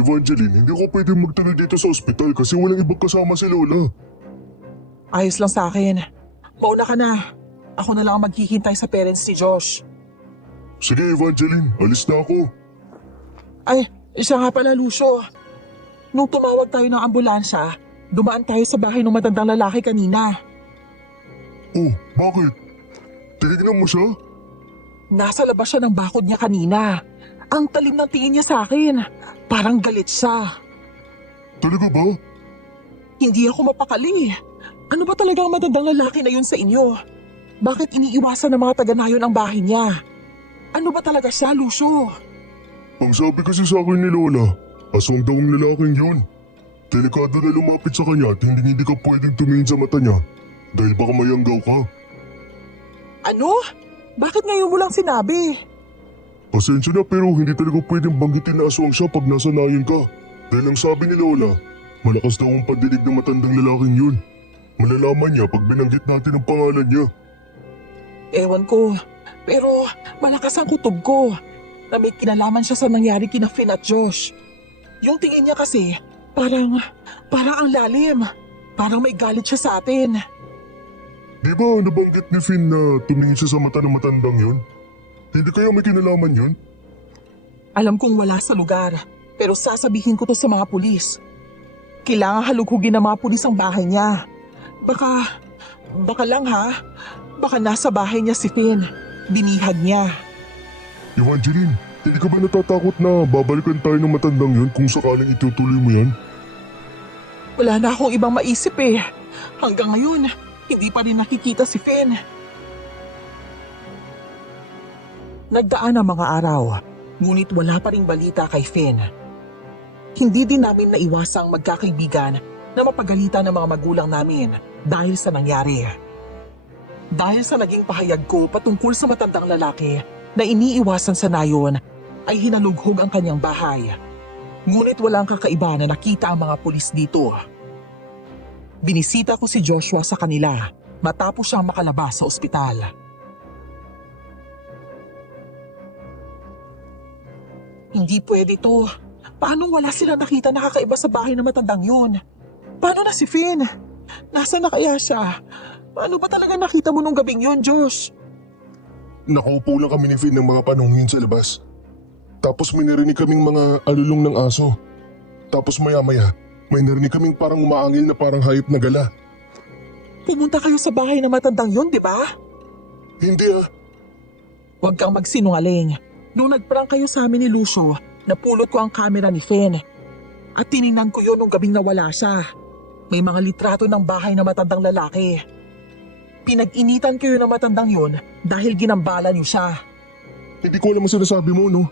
Evangeline, hindi ako pwedeng magtagal dito sa ospital kasi walang ibang kasama si Lola. Ayos lang sa akin. Mauna ka na. Ako na lang ang maghihintay sa parents ni Josh. Sige Evangeline, alis na ako. Ay, siya nga pala, Lucio. Nung tumawag tayo ng ambulansya, dumaan tayo sa bahay ng matandang lalaki kanina. Oh, bakit? Tinignan mo siya? Nasa labas siya ng bakod niya kanina. Ang talim ng tingin niya sa akin. Parang galit siya. Talaga ba? Hindi ako mapakali. Ano ba talagang matandang lalaki na yun sa inyo? Bakit iniiwasan ng mga taga-nayon ang bahay niya? Ano ba talaga siya, Lucio? Ang sabi kasi sa akin ni Lola, aswang daw ang lalaking yun. Delikado na lumapit sa kanya at hindi ka pwedeng tumingin sa mata niya dahil baka mayanggaw ka. Ano? Bakit ngayon mo lang sinabi? Pasensya na pero hindi talaga pwedeng banggitin na aswang siya pag nasa nayon ka. Dahil ang sabi ni Lola, malakas daw ang pandinig ng matandang lalaking yun. Malalaman niya pag binanggit natin ang pangalan niya. Ewan ko, pero malakas ang kutob ko na may kinalaman siya sa nangyari kina Finn at Josh. Yung tingin niya kasi, parang ang lalim. Parang may galit siya sa atin. Di ba nabanggit ni Finn na tumingin siya sa mata ng matandang yun? Hindi kaya may kinalaman yun? Alam kong wala sa lugar, pero sasabihin ko to sa mga pulis. Kailangan halughugin ng mga pulis ang bahay niya. Baka lang ha, baka nasa bahay niya si Finn. Binihag niya. Evangeline, hindi ka ba natatakot na babalikan tayo ng matandang yun kung sakaling itutuloy mo yan? Wala na akong ibang maisip eh. Hanggang ngayon, hindi pa rin nakikita si Finn. Nagdaan ang mga araw, ngunit wala pa ring balita kay Finn. Hindi din namin naiwasang magkakaibigan na mapagalitan ng mga magulang namin dahil sa nangyari. Dahil sa naging pahayag ko patungkol sa matandang lalaki na iniiwasan sa nayon, ay hinalughog ang kanyang bahay. Ngunit walang kakaiba na nakita ang mga pulis dito. Binisita ko si Joshua sa kanila matapos siyang makalabas sa ospital. Hindi pwede to. Paano wala sila nakita na kakaiba sa bahay ng matandang yun? Paano na si Finn? Nasaan na kaya siya? Paano ba talaga nakita mo nung gabing yun, Josh? Nakaupo lang kami ni Finn ng mga panahon yun sa labas. Tapos may narinig kaming mga alulong ng aso. Tapos maya-maya, may narinig kaming parang umaangil na parang hayop na gala. Pumunta kayo sa bahay ng matandang yun, di ba? Hindi ah. Huwag kang magsinungaling. Nung nagprank kayo sa amin ni Lucio, napulot ko ang camera ni Finn. At tiningnan ko yun nung gabing nawala siya. May mga litrato ng bahay ng matandang lalaki. Pinag-initan kayo ng matandang yun dahil ginambala niyo siya. Hindi ko alam ang sinasabi mo, no?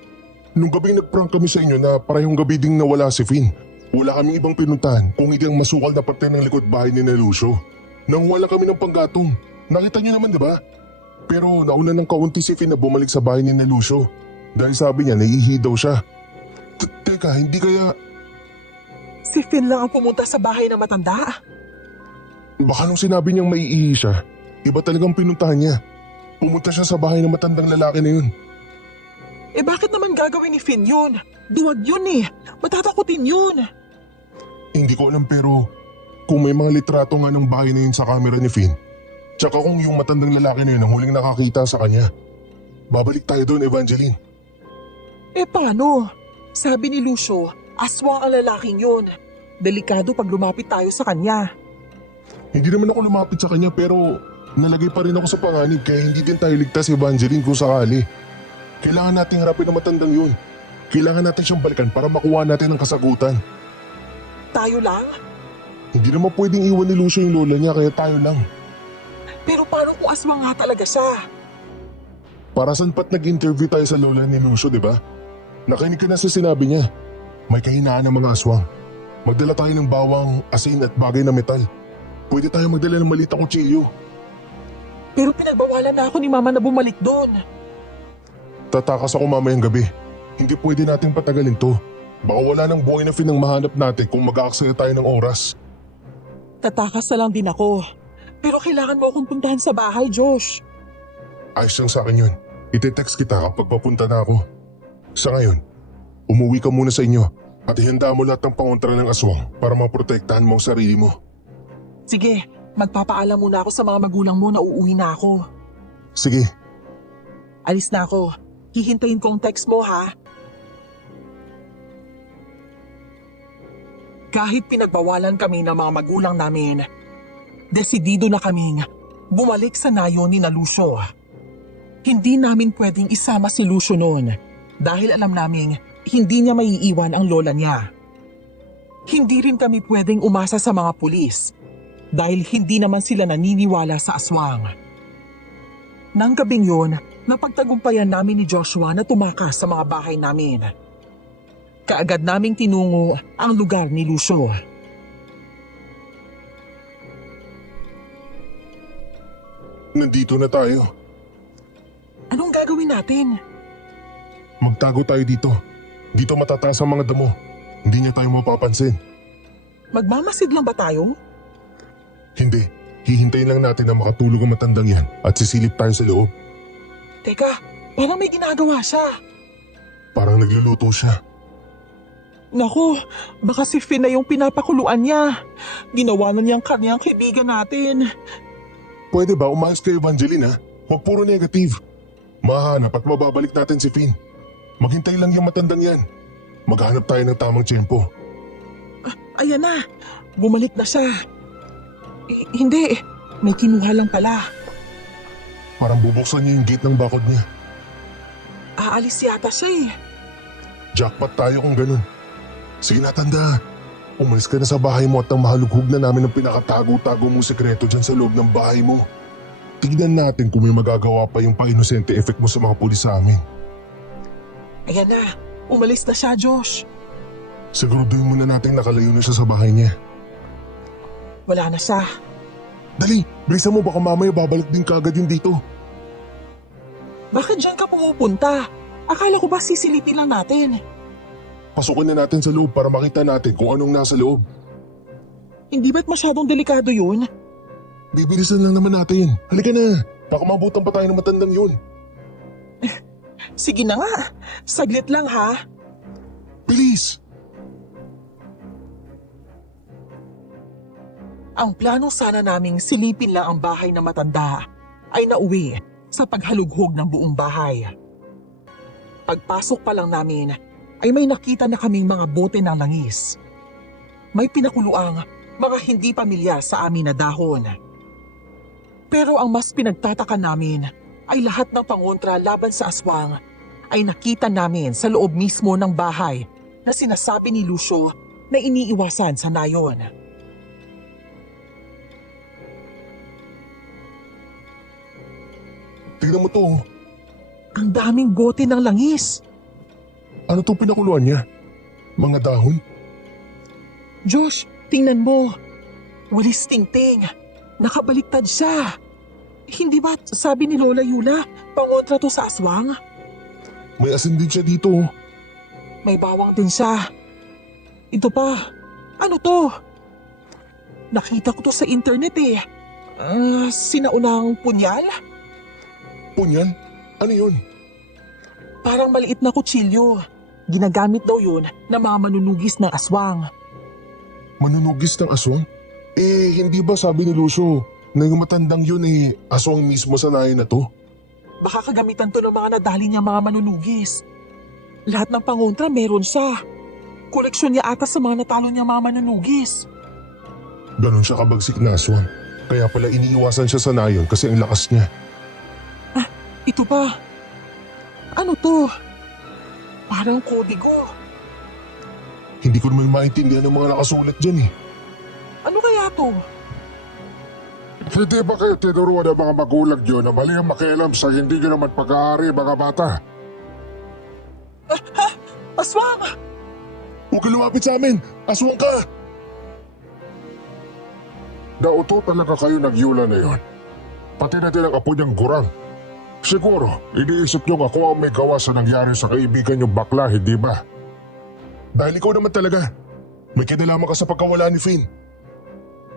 Nung gabing nagprank kami sa inyo na parehong gabi ding nawala si Finn, wala kaming ibang pinuntahan kung hindi ang masukal na parte ng likod bahay ni Lucio. Nang wala kami ng panggatong. Nakita niyo naman, di ba? Pero nauna ng kaunti si Finn na bumalik sa bahay ni Lucio. Dahil sabi niya, naiihi daw siya. Teka, hindi kaya... Si Finn lang ang pumunta sa bahay ng matanda. Baka nung sinabi niyang maiihi siya, iba talagang pinuntahan niya. Pumunta siya sa bahay ng matandang lalaki na yun. Eh bakit naman gagawin ni Finn yun? Duwag yun eh. Matatakutin yun. Hindi ko alam pero kung may mga litrato nga ng bahay na yun sa camera ni Finn, tsaka kung yung matandang lalaki na yun ang huling nakakita sa kanya, babalik tayo doon, Evangeline. Eh paano? Sabi ni Lucio, aswang ang lalaking yun. Delikado pag lumapit tayo sa kanya. Hindi naman ako lumapit sa kanya pero nalagay pa rin ako sa panganib kaya hindi din tayo ligtas, Evangeline, kung sakali. Kailangan nating harapin ang matandang yun. Kailangan natin siyang balikan para makuha natin ang kasagutan. Tayo lang? Hindi naman pwedeng iwan ni Lucio yung lola niya kaya tayo lang. Pero paano kung aswang nga talaga siya? Para saan pat nag-interview tayo sa lola ni Lucio, di ba? Nakinig ka na sa sinabi niya. May kahinaan ng mga aswang. Magdala tayo ng bawang, asin at bagay na metal. Pwede tayo magdala ng maliit na kutsilyo. Pero pinagbawalan na ako ni Mama na bumalik doon. Tatakas ako mamayang gabi. Hindi pwede nating patagalin to. Baka wala nang buhay na Finn ang mahanap natin kung mag-aaksaya tayo ng oras. Tatakas na lang din ako. Pero kailangan mo akong puntahan sa bahay, Josh. Ayos lang sa akin yun. Ite-text kita kapag papunta na ako. Sa ngayon, umuwi ka muna sa inyo at ihanda mo lahat ng pangontra ng aswang para maprotektahan mo ang sarili mo. Sige, magpapaalam muna ako sa mga magulang mo na uuwi na ako. Sige, Alis na ako. Hihintayin ko ang text mo, ha? Kahit pinagbawalan kami ng mga magulang namin, desidido na kaming bumalik sa nayon ni Lucio. Hindi namin pwedeng isama si Lucio noon dahil alam naming hindi niya maiiwan ang lola niya. Hindi rin kami pwedeng umasa sa mga pulis dahil hindi naman sila naniniwala sa aswang. Nang gabing yun, napagtagumpayan namin ni Joshua na tumakas sa mga bahay namin Kaagad naming tinungo ang lugar ni Lucio. Nandito na tayo. Anong gagawin natin? Magtago tayo dito. Dito matataas ang mga damo. Hindi niya tayo mapapansin. Magmamasid lang ba tayo? Hindi. Hihintayin lang natin na makatulog ang matandang yan at sisilip tayo sa loob. Teka, parang may ginagawa siya. Parang nagluluto siya. Naku, baka si Finn na yung pinapakuluan niya. Ginawa na niyang kanyang kaibigan natin. Pwede ba umayos kayo, Evangeline, ha? Huwag puro negative. Mahanap at mababalik natin si Finn. Maghintay lang yung matandang yan. Maghanap tayo ng tamang tiyempo. Ayan na, bumalik na siya. Hindi, may kinuha lang pala. Parang bubuksan niya yung gate ng bakod niya. Aalis yata siya eh. Jackpot tayo kung ganun. Sige na, tanda. Umalis ka na sa bahay mo at nang mahalughog na namin ang pinakatago-tago mong sekreto dyan sa loob ng bahay mo. Tignan natin kung may magagawa pa yung pa-inosente effect mo sa mga pulis sa amin. Ayan na, umalis na siya, Josh. Siguraduhin muna natin nakalayo na siya sa bahay niya. Wala na siya. Dali, bilisan mo baka mamaya babalik din kaagad yung dito. Bakit dyan ka pumupunta? Akala ko ba sisilipin lang natin? Pasukin na natin sa loob para makita natin kung anong nasa loob. Hindi ba't masyadong delikado yun? Bibilisan lang naman natin. Halika na, baka mabutan pa tayo ng matandang yun. Sige na nga, saglit lang ha. Bilis! Ang plano sana naming silipin lang ang bahay na matanda ay nauwi sa paghalughog ng buong bahay. Pagpasok pa lang namin ay may nakita na kaming mga bote ng langis. May pinakuluang mga hindi pamilyar sa amin na dahon. Pero ang mas pinagtataka namin ay lahat ng pangontra laban sa aswang ay nakita namin sa loob mismo ng bahay na sinasabi ni Lucio na iniiwasan sa nayon. Tignan mo to. Ang daming bote ng langis. Ano tong pinakuluan niya? Mga dahon? Josh, tingnan mo. Walis tingting. Nakabaliktad siya. Hindi ba sabi ni Lola Yula, pangontra to sa aswang? May asin din siya dito. May bawang din siya. Ito pa. Ano to? Nakita ko to sa internet eh. Sinaunang punyal? Punyal? Ano yun? Parang maliit na kutsilyo. Ginagamit daw yun na mga manunugis ng aswang. Manunugis ng aswang? Hindi ba sabi ni Lucio na yung matandang yun aswang mismo sa nayon na to? Baka kagamitan to ng mga nadali niya mga manunugis. Lahat ng pangontra meron siya. Koleksyon niya ata sa mga natalo niya mga manunugis. Ganon siya kabagsik na aswang. Kaya pala iniiwasan siya sa nayon kasi ang lakas niya. Ito pa. Ano to? Parang kodigo. Hindi ko naman maintindihan ng mga nakasulat dyan Ano kaya to? Hindi ba kayo tinuruan ng mga magulang nyo na mali ang makialam sa hindi nyo naman pag-aari mga bata? Aswang! Huwag ka lumapit sa amin! Aswang ka! Nauto talaga kayo nagyula na yon. Pati na din ang apo niyang gurang. Siguro, iniisip niyong ako ang may gawa sa nangyari sa kaibigan niyong bakla, hindi ba? Dahil ikaw naman talaga. May kinalaman ka sa pagkawala ni Finn.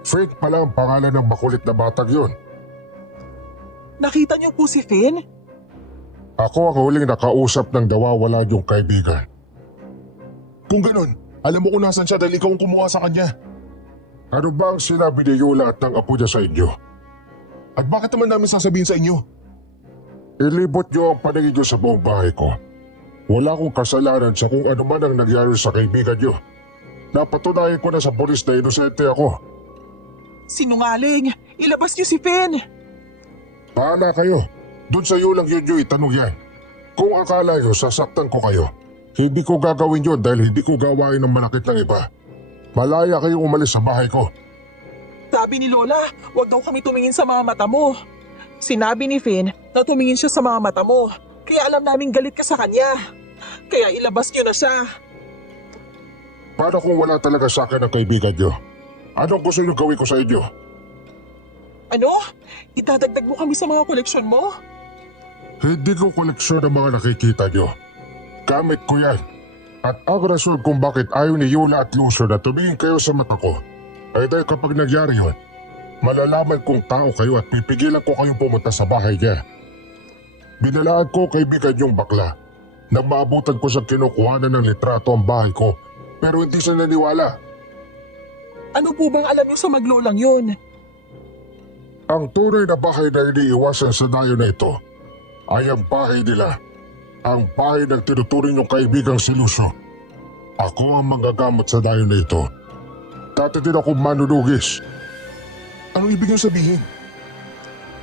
Finn pala ang pangalan ng makulit na batang yun. Nakita niyo po si Finn? Ako ang huling nakausap ng nawawala niyong kaibigan. Kung ganun, alam mo kung nasan siya dahil ikaw ang kumuha sa kanya. Ano ba ang sinabi ni Yola at ng apo niya sa inyo? At bakit naman namin sasabihin sa inyo? Ilibot niyo ang paningin niyo sa buong bahay ko. Wala akong kasalanan sa kung ano man ang nangyari sa kaibigan niyo. Napatunayan ko na sa polis na inosente ako. Sinungaling! Ilabas niyo si Finn! Bahala kayo. Doon sa iyo lang yun yung itanong yan. Kung akala nyo sasaktan ko kayo, hindi ko gagawin yun dahil hindi ko gawain ng malakit ng iba. Malaya kayong umalis sa bahay ko. Sabi ni Lola, wag daw kami tumingin sa mga mata mo. Sinabi ni Finn na tumingin siya sa mga mata mo. Kaya alam naming galit ka sa kanya. Kaya ilabas niyo na siya. Paano kung wala talaga sa akin ang kaibigan niyo? Anong gusto niyo gawin ko sa inyo? Ano? Itadagdag mo kami sa mga koleksyon mo? Hindi ko koleksyon ang mga nakikita niyo. Gamit ko yan. At ang rason kung bakit ayaw ni Yula at Lucio na tumingin kayo sa mata ko ay dahil kapag nangyari yun, malalaman kong tao kayo at pipigilan ko kayong pumunta sa bahay niya. Binalaan ko kaibigan yung bakla. Nang maabutan ko sa kinukuhanan ng litrato ang bahay ko, pero hindi siya naniwala. Ano po bang alam niyo sa maglolang yun? Ang tunay na bahay na iniiwasan sa dayo na ito ay ang bahay nila. Ang bahay ng tinuturing yung kaibigang si Lucio. Ako ang manggagamot sa dayo na ito. Dati din ako manunugis. Ano ibig niyong sabihin?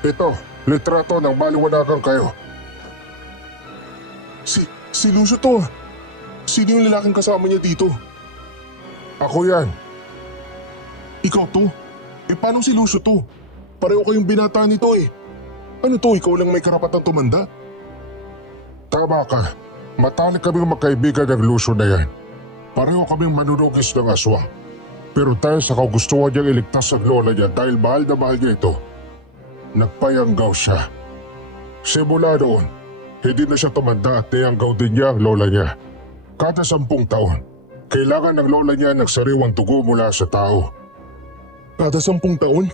Ito, litrato ng maliwanagan kayo. Si Lucio to. Sino yung lalaking kasama niya dito? Ako yan. Ikaw to? Paano si Lucio to? Pareho kayong binata nito eh. Ano to, ikaw lang may karapatang tumanda? Tama ka. Matalik kaming magkaibigan ng Lucio na yan. Pareho kaming manunugis ng aswang. Pero dahil sa kagustuhan niyang iligtas ang lola niya dahil mahal na mahal niya ito, nagpayanggaw siya. Simula noon, hindi na siya tumanda at niyanggaw din niya ang lola niya. Kada 10 taon, kailangan ng lola niya ng sariwang dugo mula sa tao. Kada 10 taon?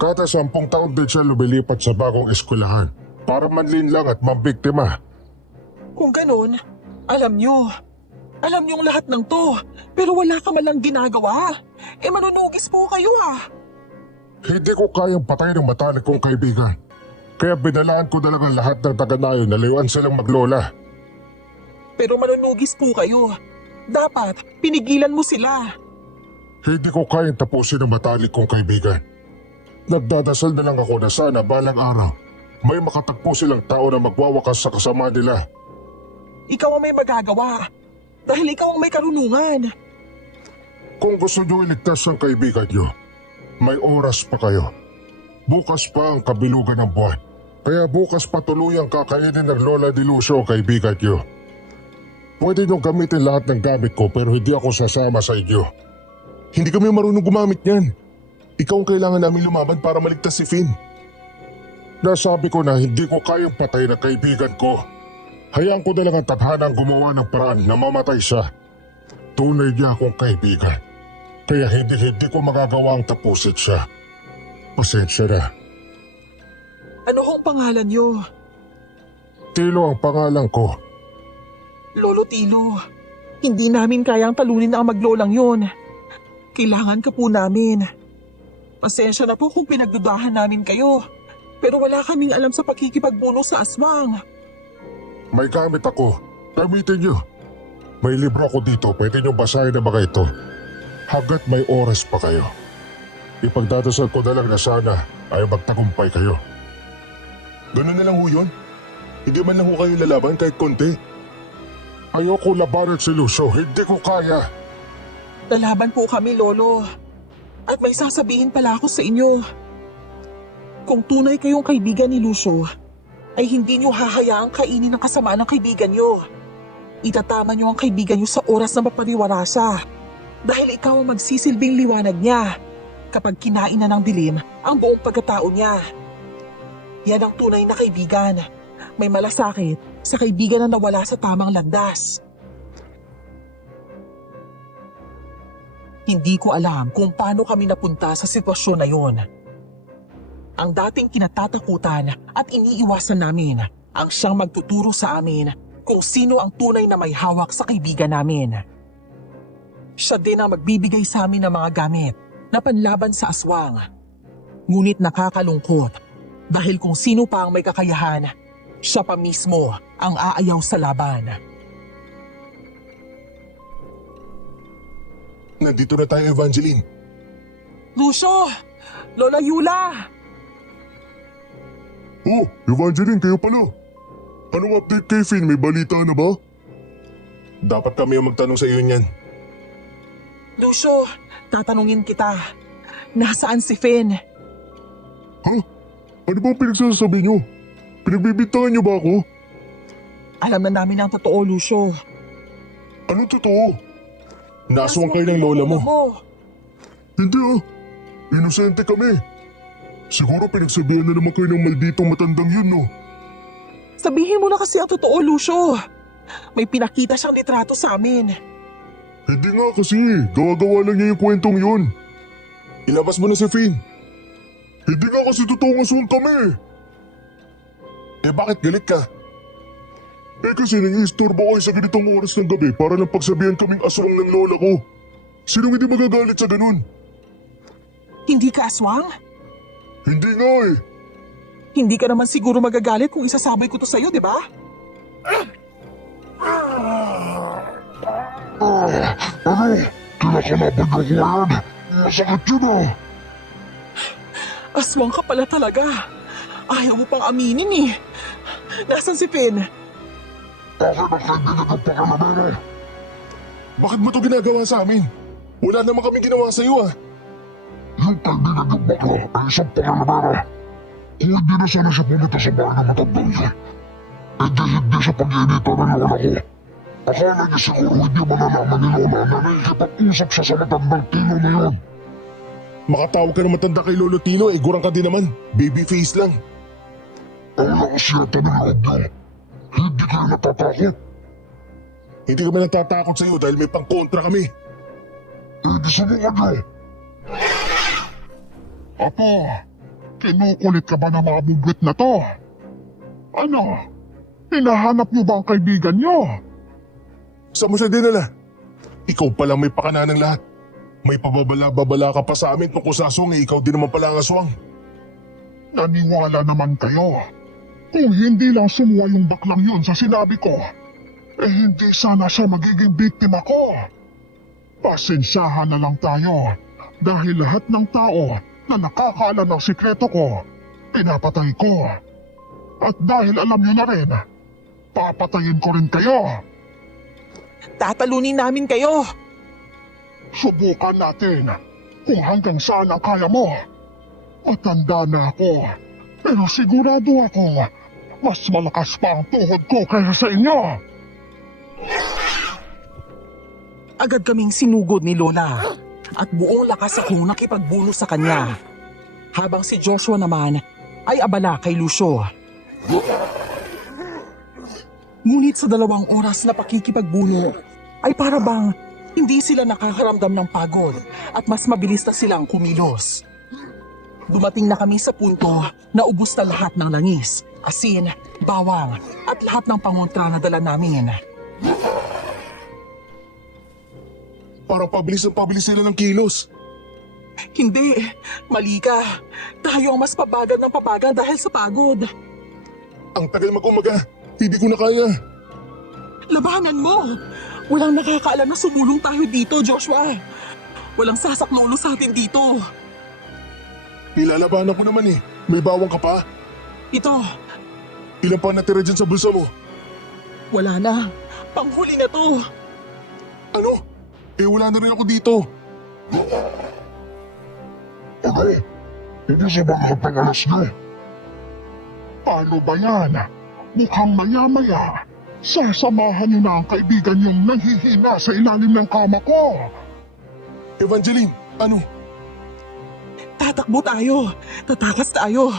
Kada 10 taon din siya lumilipat sa bagong eskwelahan para manlinlang at mambiktima. Kung ganun, alam niyong lahat ng to, pero wala ka man lang ginagawa. Manunugis po kayo ah. Hindi ko kayang patay ng matalik kong kaibigan. Kaya binalaan ko na lang ang lahat ng taga-nayon na layuan silang maglola. Pero manunugis po kayo. Dapat, pinigilan mo sila. Hindi ko kayang tapusin ang matalik kong kaibigan. Nagdadasal na lang ako na sana balang araw may makatagpo silang tao na magwawakas sa kasama nila. Ikaw ang may magagawa. Dahil ikaw ang may karunungan. Kung gusto nyo iligtas ang kaibigan nyo, may oras pa kayo. Bukas pa ang kabilugan ng buwan. Kaya bukas pa tuluyang kakainin ng Lola de Lucio ang kaibigan nyo. Pwede nyo gamitin lahat ng gamit ko pero hindi ako sasama sa inyo. Hindi kami marunong gumamit niyan. Ikaw ang kailangan namin lumaban para maligtas si Finn. Nasabi ko na hindi ko kayang patay na kaibigan ko. Hayaan ko na lang ang tadhana ang gumawa ng paraan na mamatay siya. Tunay niya akong kaibigan. Kaya hindi ko magagawa ang tapusin siya. Pasensya na. Ano hong pangalan niyo? Tilo ang pangalan ko. Lolo Tilo, hindi namin kayang talunin ang maglolang yun. Kailangan ka po namin. Pasensya na po kung pinagdudahan namin kayo. Pero wala kaming alam sa pakikipagbuno sa aswang. May gamit ako. Gamitin niyo. May libro ako dito. Pwede niyo basahin ang mga ito. Hanggat may oras pa kayo. Ipagdadasal ko na lang na sana ay magtagumpay kayo. Ganun na lang ho yun? Hindi man lang ho kayo lalaban kahit konti? Ayoko labanan si Lucio. Hindi ko kaya. Lalaban po kami, Lolo. At may sasabihin pala ako sa inyo. Kung tunay kayong kaibigan ni Lucio, ay hindi niyo hahayaang kainin ng kasamaan ng kaibigan niyo. Itatama niyo ang kaibigan niyo sa oras na mapaniwala siya. Dahil ikaw ang magsisilbing liwanag niya kapag kinain na ng dilim ang buong pagkatao niya. Yan ang tunay na kaibigan. May malasakit sa kaibigan na nawala sa tamang landas. Hindi ko alam kung paano kami napunta sa sitwasyon na yun. Ang dating kinatatakutan at iniiwasan namin ang siyang magtuturo sa amin kung sino ang tunay na may hawak sa kaibigan namin. Siya din ang magbibigay sa amin ng mga gamit na panlaban sa aswang. Ngunit nakakalungkot dahil kung sino pa ang may kakayahan, siya pa mismo ang aayaw sa laban. Nandito na tayo, Evangeline. Lucio! Lola Yula! Oh, Evangeline, kayo pala. Anong update kay Finn? May balita na ba? Dapat kami ang magtanong sa iyo niyan. Lucio, tatanungin kita. Nasaan si Finn? Ha? Ano ba ang pinagsasabi niyo? Pinagbibintangan niyo ba ako? Alam na namin ang totoo, Lucio. Anong totoo? Naswang kayo ng lola mo. mo. Hindi ah. Inosente kami. Siguro pinagsabihan na naman kayo ng malditong matandang yun, no? Sabihin mo na kasi ang totoo, Lucio. May pinakita siyang litrato sa amin. Hindi nga kasi. Gawa-gawa lang niya yung kwentong yun. Ilabas mo na si Finn. Hindi nga kasi totoong aswang kami. Eh bakit galit ka? Eh kasi nang-istorbo kayo sa ganitong oras ng gabi para lang pagsabihan kaming aswang ng lola ko. Sinong hindi magagalit sa ganun? Hindi ka aswang? Hindi nga eh. Hindi ka naman siguro magagalit kung isasabay ko to sa'yo, di ba? Ano? Kinakalaban ko yan. Masakit yun ah. Aswang ka pala talaga. Ayaw mo pang aminin eh. Nasaan si Finn? Akin ang kaibigan ng Pakalamera. Bakit mo ito ginagawa sa amin? Wala naman kami ginawa sa iyo ah. Yung kaibigan ng bakla ay isang Pakalamera. Kung hindi na sana siya pumunta sa bahay ng matandang yun, hindi siya pag-iinita ng lola ko. Akala niya siguro hindi malalaman ni lola na nakikipag-usap siya sa matandang Tino na yun. Makatawag ka ng matanda kay Lolo Tino, eh gurang ka din naman. Baby face lang. Ang lakas yata ng loob niyo. Hindi kayo natatakot. Hindi kami natatakot sa iyo dahil may pangkontra kami. Eh di subukan niyo. Apo, kinukulit ka ba ng mga bugwit na to? Ano? Hinahanap niyo ba ang kaibigan niyo? Saan mo siya dinala? Ikaw palang may pakana ng lahat. May pababala-babala ka pa sa amin tungkol sa aswang eh ikaw din naman pala ang aswang. Naniwala naman kayo. Kung hindi lang sumuha yung baklang yun sa sinabi ko, eh hindi sana siya magiging biktima ko. Pasensyahan na lang tayo dahil lahat ng tao na nakakaalam ng sikreto ko, pinapatay ko. At dahil alam niyo na rin, papatayin ko rin kayo. Tatalunin namin kayo. Subukan natin kung hanggang saan ang kaya mo. Matanda na ako, pero sigurado akong mas malakas pa ang tuhod ko kaysa sa inyo. Agad kaming sinugod ni Lola at buong lakas akong nakipagbuno sa kanya. Habang si Joshua naman ay abala kay Lucio. Ngunit sa 2 oras na pakikipagbuno ay para bang hindi sila nakakaramdam ng pagod at mas mabilis na silang kumilos. Dumating na kami sa punto na ubos na lahat ng langis, asin, bawang at lahat ng pangontra na dala namin. Parang pabilis sila ng kilos. Hindi, mali ka. Tayo ang mas pabagal ng pabagal dahil sa pagod. Ang tagal mag-umaga, hindi ko na kaya. Labanan mo! Walang nakakaalam na sumulong tayo dito, Joshua. Walang sasaklolo sa atin dito. Nilalabanan ko naman eh. May bawang ka pa? Ito, Ilan pa natira dyan sa bulsa mo? wala na. Panghuli na to. Ano? Eh wala na rin ako dito. Ano? Hindi sa mga pangalas niyo. Paano ba yan? Mukhang maya-maya, sasamahan niyo na ang kaibigan niyong nanghihina sa ilalim ng kama ko. Evangeline, ano? Tatakbo tayo. Tatakas tayo.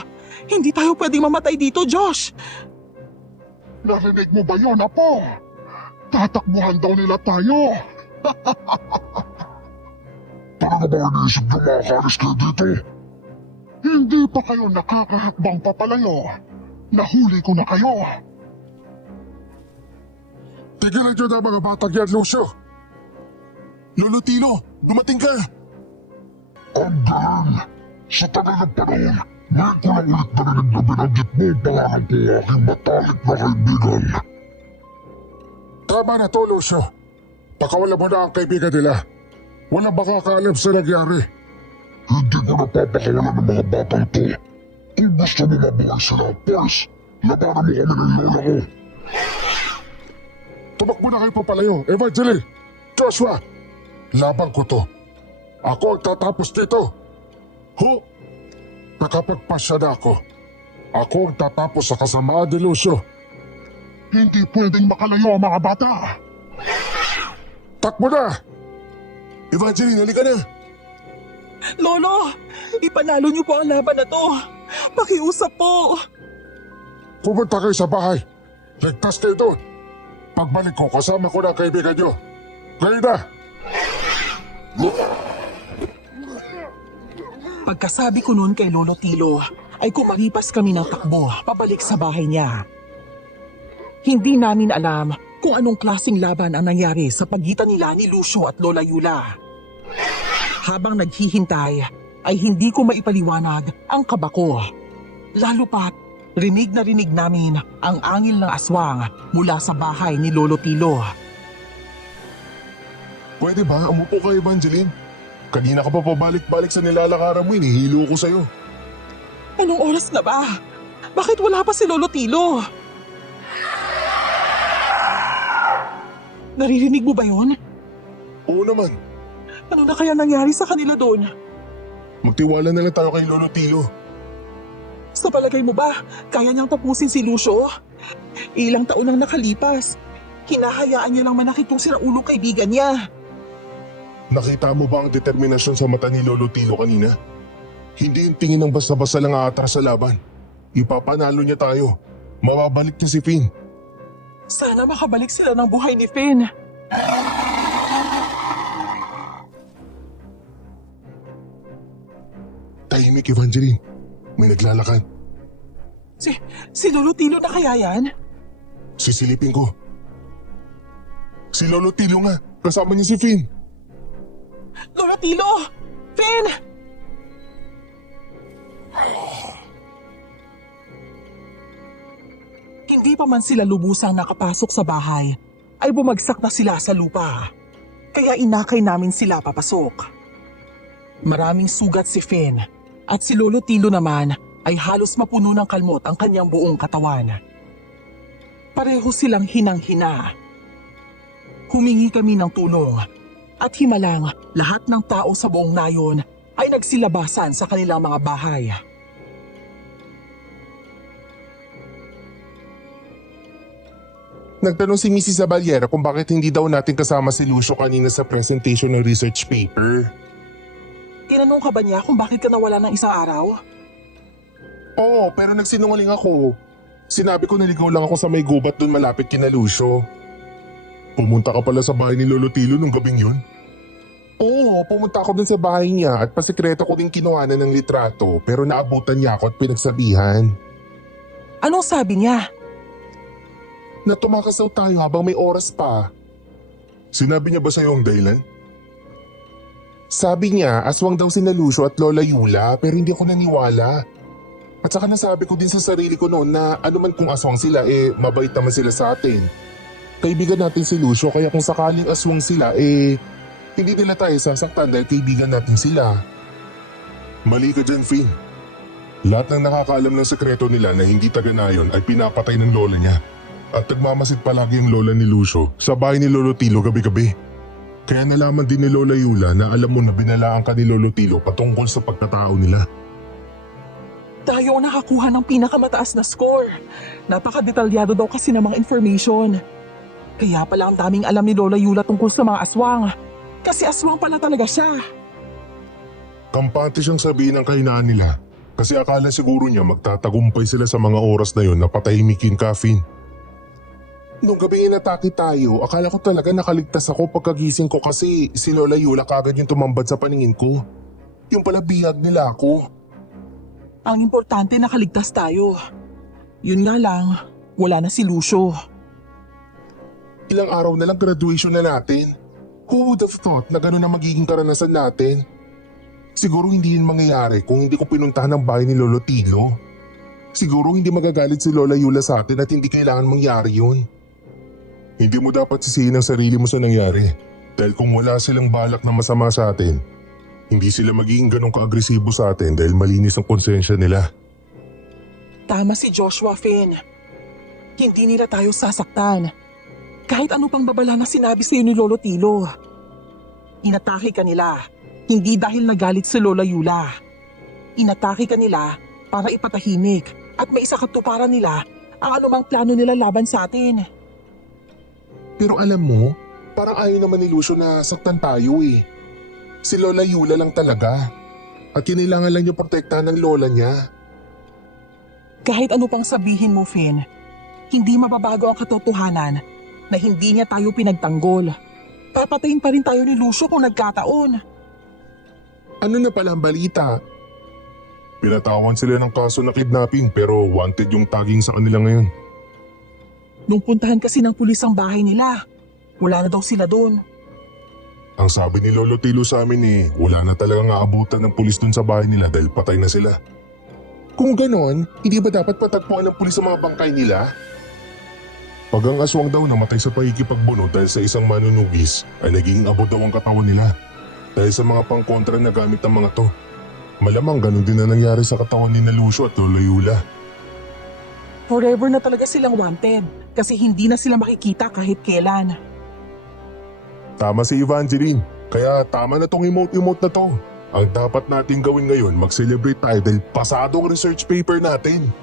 Hindi tayo pwedeng mamatay dito, Josh. Narinig mo ba yun, Apo? Tatakbuhan daw nila tayo. Talaga ba iniisip niyo makakalis kayo dito? Hindi pa kayo nakakahakbang papalayo. Nahuli ko na kayo. Tigilan niyo na mga batang yan, Lucio. Lolo Tino, dumating ka. Ang galing! Sa tagal ng panahon, ngayon ko lang ulit narinig na binanggit mo ang pangalan ko aking matalik na kaibigan. Tama na to, Lucio. Pakawala mo na ang kaibigan nila. Walang makakaalam sa nangyari. Hindi ko napapakawalan ng mga batang to. Kung gusto mo mabuhay sila, boys, labanan mo kami ng lola ko. Tumakbo na kayo papalayo. Evangeline, Joshua, laban ko to. Ako ang tatapos dito. Ho? Nakapagpasya na ako. Ako ang tatapos sa kasamaan ni Lucio. Hindi pwedeng makalayo ang mga bata. Takbo na! Evangeline, halika na! Lolo, ipanalo niyo po ang laban na to. Pakiusap po. Pumunta kayo sa bahay. Ligtas kayo doon. Pagbalik ko, kasama ko na ang kaibigan nyo. Kayo na! Pagkasabi ko noon kay Lolo Tilo, ay kumalipas kami ng takbo pabalik sa bahay niya. Hindi namin alam kung anong klaseng laban ang nangyari sa pagitan nila ni Lucio at Lola Yula. Habang naghihintay, ay hindi ko maipaliwanag ang kaba ko. Lalo pat, rinig na rinig namin ang angil ng aswang mula sa bahay ni Lolo Tilo. Pwede ba? Umupo ka, Evangeline. Kanina ka pa pabalik-balik sa nilalakaran mo, inihilo ko sa'yo. Anong oras na ba? Bakit wala pa si Lolo Tilo? Naririnig mo ba yun? Oo naman. Ano na kaya nangyari sa kanila doon? Magtiwala na lang tayo kay Lolo Tilo. Sa palagay mo ba, kaya niyang tapusin si Lucio? Ilang taon nang nakalipas. Hinahayaan niya lang manakit yung siraulong kaibigan niya. Nakita mo ba ang determinasyon sa mata ni Lolo Tilo kanina? Hindi yung tingin ng basta-basta lang aatras sa laban. Ipapanalo niya tayo. Mababalik niya si Finn. Sana makabalik sila ng buhay ni Finn. Tahimik, Evangeline. May naglalakad. Si Lolo Tilo na kaya yan? Sisilipin ko. Si Lolo Tilo nga. Kasama niya si Finn. Lolo Tilo! Finn! Hindi pa man sila lubusang nakapasok sa bahay, ay bumagsak na sila sa lupa. Kaya inakay namin sila papasok. Maraming sugat si Finn at si Lolo Tilo naman ay halos mapuno ng kalmot ang kanyang buong katawan. Pareho silang hinang-hina. Humingi kami ng tulong at himalang lahat ng tao sa buong nayon ay nagsilabasan sa kanilang mga bahay. Nagtanong si Mrs. Zabaliera kung bakit hindi daw natin kasama si Lucio kanina sa presentation ng research paper. Tinanong ka ba niya kung bakit ka nawala ng isang araw? Oo, pero nagsinungaling ako. Sinabi ko naligaw lang ako sa may gubat dun malapit kina Lucio. Pumunta ka pala sa bahay ni Lolo Tilo nung gabing yun? Oo, pumunta ako dun sa bahay niya at pasikreto ko din kinuhanan ng litrato pero naabutan niya ako at pinagsabihan. Anong sabi niya? Na tumakas daw tayo habang may oras pa. Sinabi niya ba sa'yo ang dahilan? Sabi niya, aswang daw sina Lucio at Lola Yula pero hindi ako naniwala. At saka nasabi ko din sa sarili ko noon na anuman kung aswang sila mabait naman sila sa atin. Kaibigan natin si Lucio kaya kung sakaling aswang sila hindi nila tayo sasaktan dahil kaibigan natin sila. Mali ka dyan, Finn. Lahat ng nakakaalam ng sekreto nila na hindi taga-nayon ay pinapatay ng lola niya. At nagmamasid palagi ang lola ni Lucio sa bahay ni Lolo Tilo gabi-gabi. Kaya nalaman din ni Lola Yula na alam mo na binalaan ka ni Lolo Tilo patungkol sa pagkatao nila. Tayo ang nakakuha ng pinakamataas na score. Napakadetalyado daw kasi ng mga information. Kaya pala ang daming alam ni Lola Yula tungkol sa mga aswang. Kasi aswang pala talaga siya. Kampante siyang sabihin ang kahinaan nila. Kasi akala siguro niya magtatagumpay sila sa mga oras na yon na patahimikin ka, Finn. Nung gabi inatake tayo, akala ko talaga nakaligtas ako pagkagising ko kasi si Lola Yula kagad yung tumambad sa paningin ko. Yung pala bihag nila ako. Ang importante nakaligtas tayo. Yun nga lang, wala na si Lucio. Ilang araw na lang graduation na natin. Who would have thought na gano'n na magiging karanasan natin? Siguro hindi yun mangyayari kung hindi ko pinuntahan ang bahay ni Lolo Tilo. Siguro hindi magagalit si Lola Yula sa atin at hindi kailangan mangyari yun. Hindi mo dapat sisihin ang sarili mo sa nangyari. Dahil kung wala silang balak na masama sa atin, hindi sila magiging ganong kaagresibo sa atin dahil malinis ang konsensya nila. Tama si Joshua, Finn. Hindi nila tayo sasaktan. Kahit ano pang babala na sinabi sa iyo ni Lolo Tilo. Inatake ka nila, hindi dahil nagalit si Lola Yula. Inatake ka nila para ipatahimik at may isakatuparan nila ang anumang plano nila laban sa atin. Pero alam mo, parang ayaw naman ni Lucio na saktan tayo eh. Si Lola Yula lang talaga. At kinailangan lang niya protektahan ng lola niya. Kahit ano pang sabihin mo, Finn, hindi mababago ang katotohanan na hindi niya tayo pinagtanggol. Papatayin pa rin tayo ni Lucio kung nagkataon. Ano na pala ang balita? Pinatawan sila ng kaso na kidnapping pero wanted yung tagging sa kanila ngayon. Nung puntahan kasi ng pulis ang bahay nila, wala na daw sila doon. Ang sabi ni Lolo Tilo sa amin wala na talagang aabutan ng pulis dun sa bahay nila dahil patay na sila. Kung ganon, hindi ba dapat patagpuan ng pulis ang mga bangkay nila? Pag ang aswang daw namatay sa pakikipagbunot dahil sa isang manunugis, ay naging abot daw ang katawan nila. Dahil sa mga pangkontra na gamit ng mga to. Malamang ganon din na nangyari sa katawan ni na Lucio at Lolo Yula. Forever na talaga silang wanted kasi hindi na sila makikita kahit kailan. Tama si Evangeline, kaya tama na tong emote-emote na to. Ang dapat natin gawin ngayon, mag-celebrate tayo dahil pasado ang research paper natin.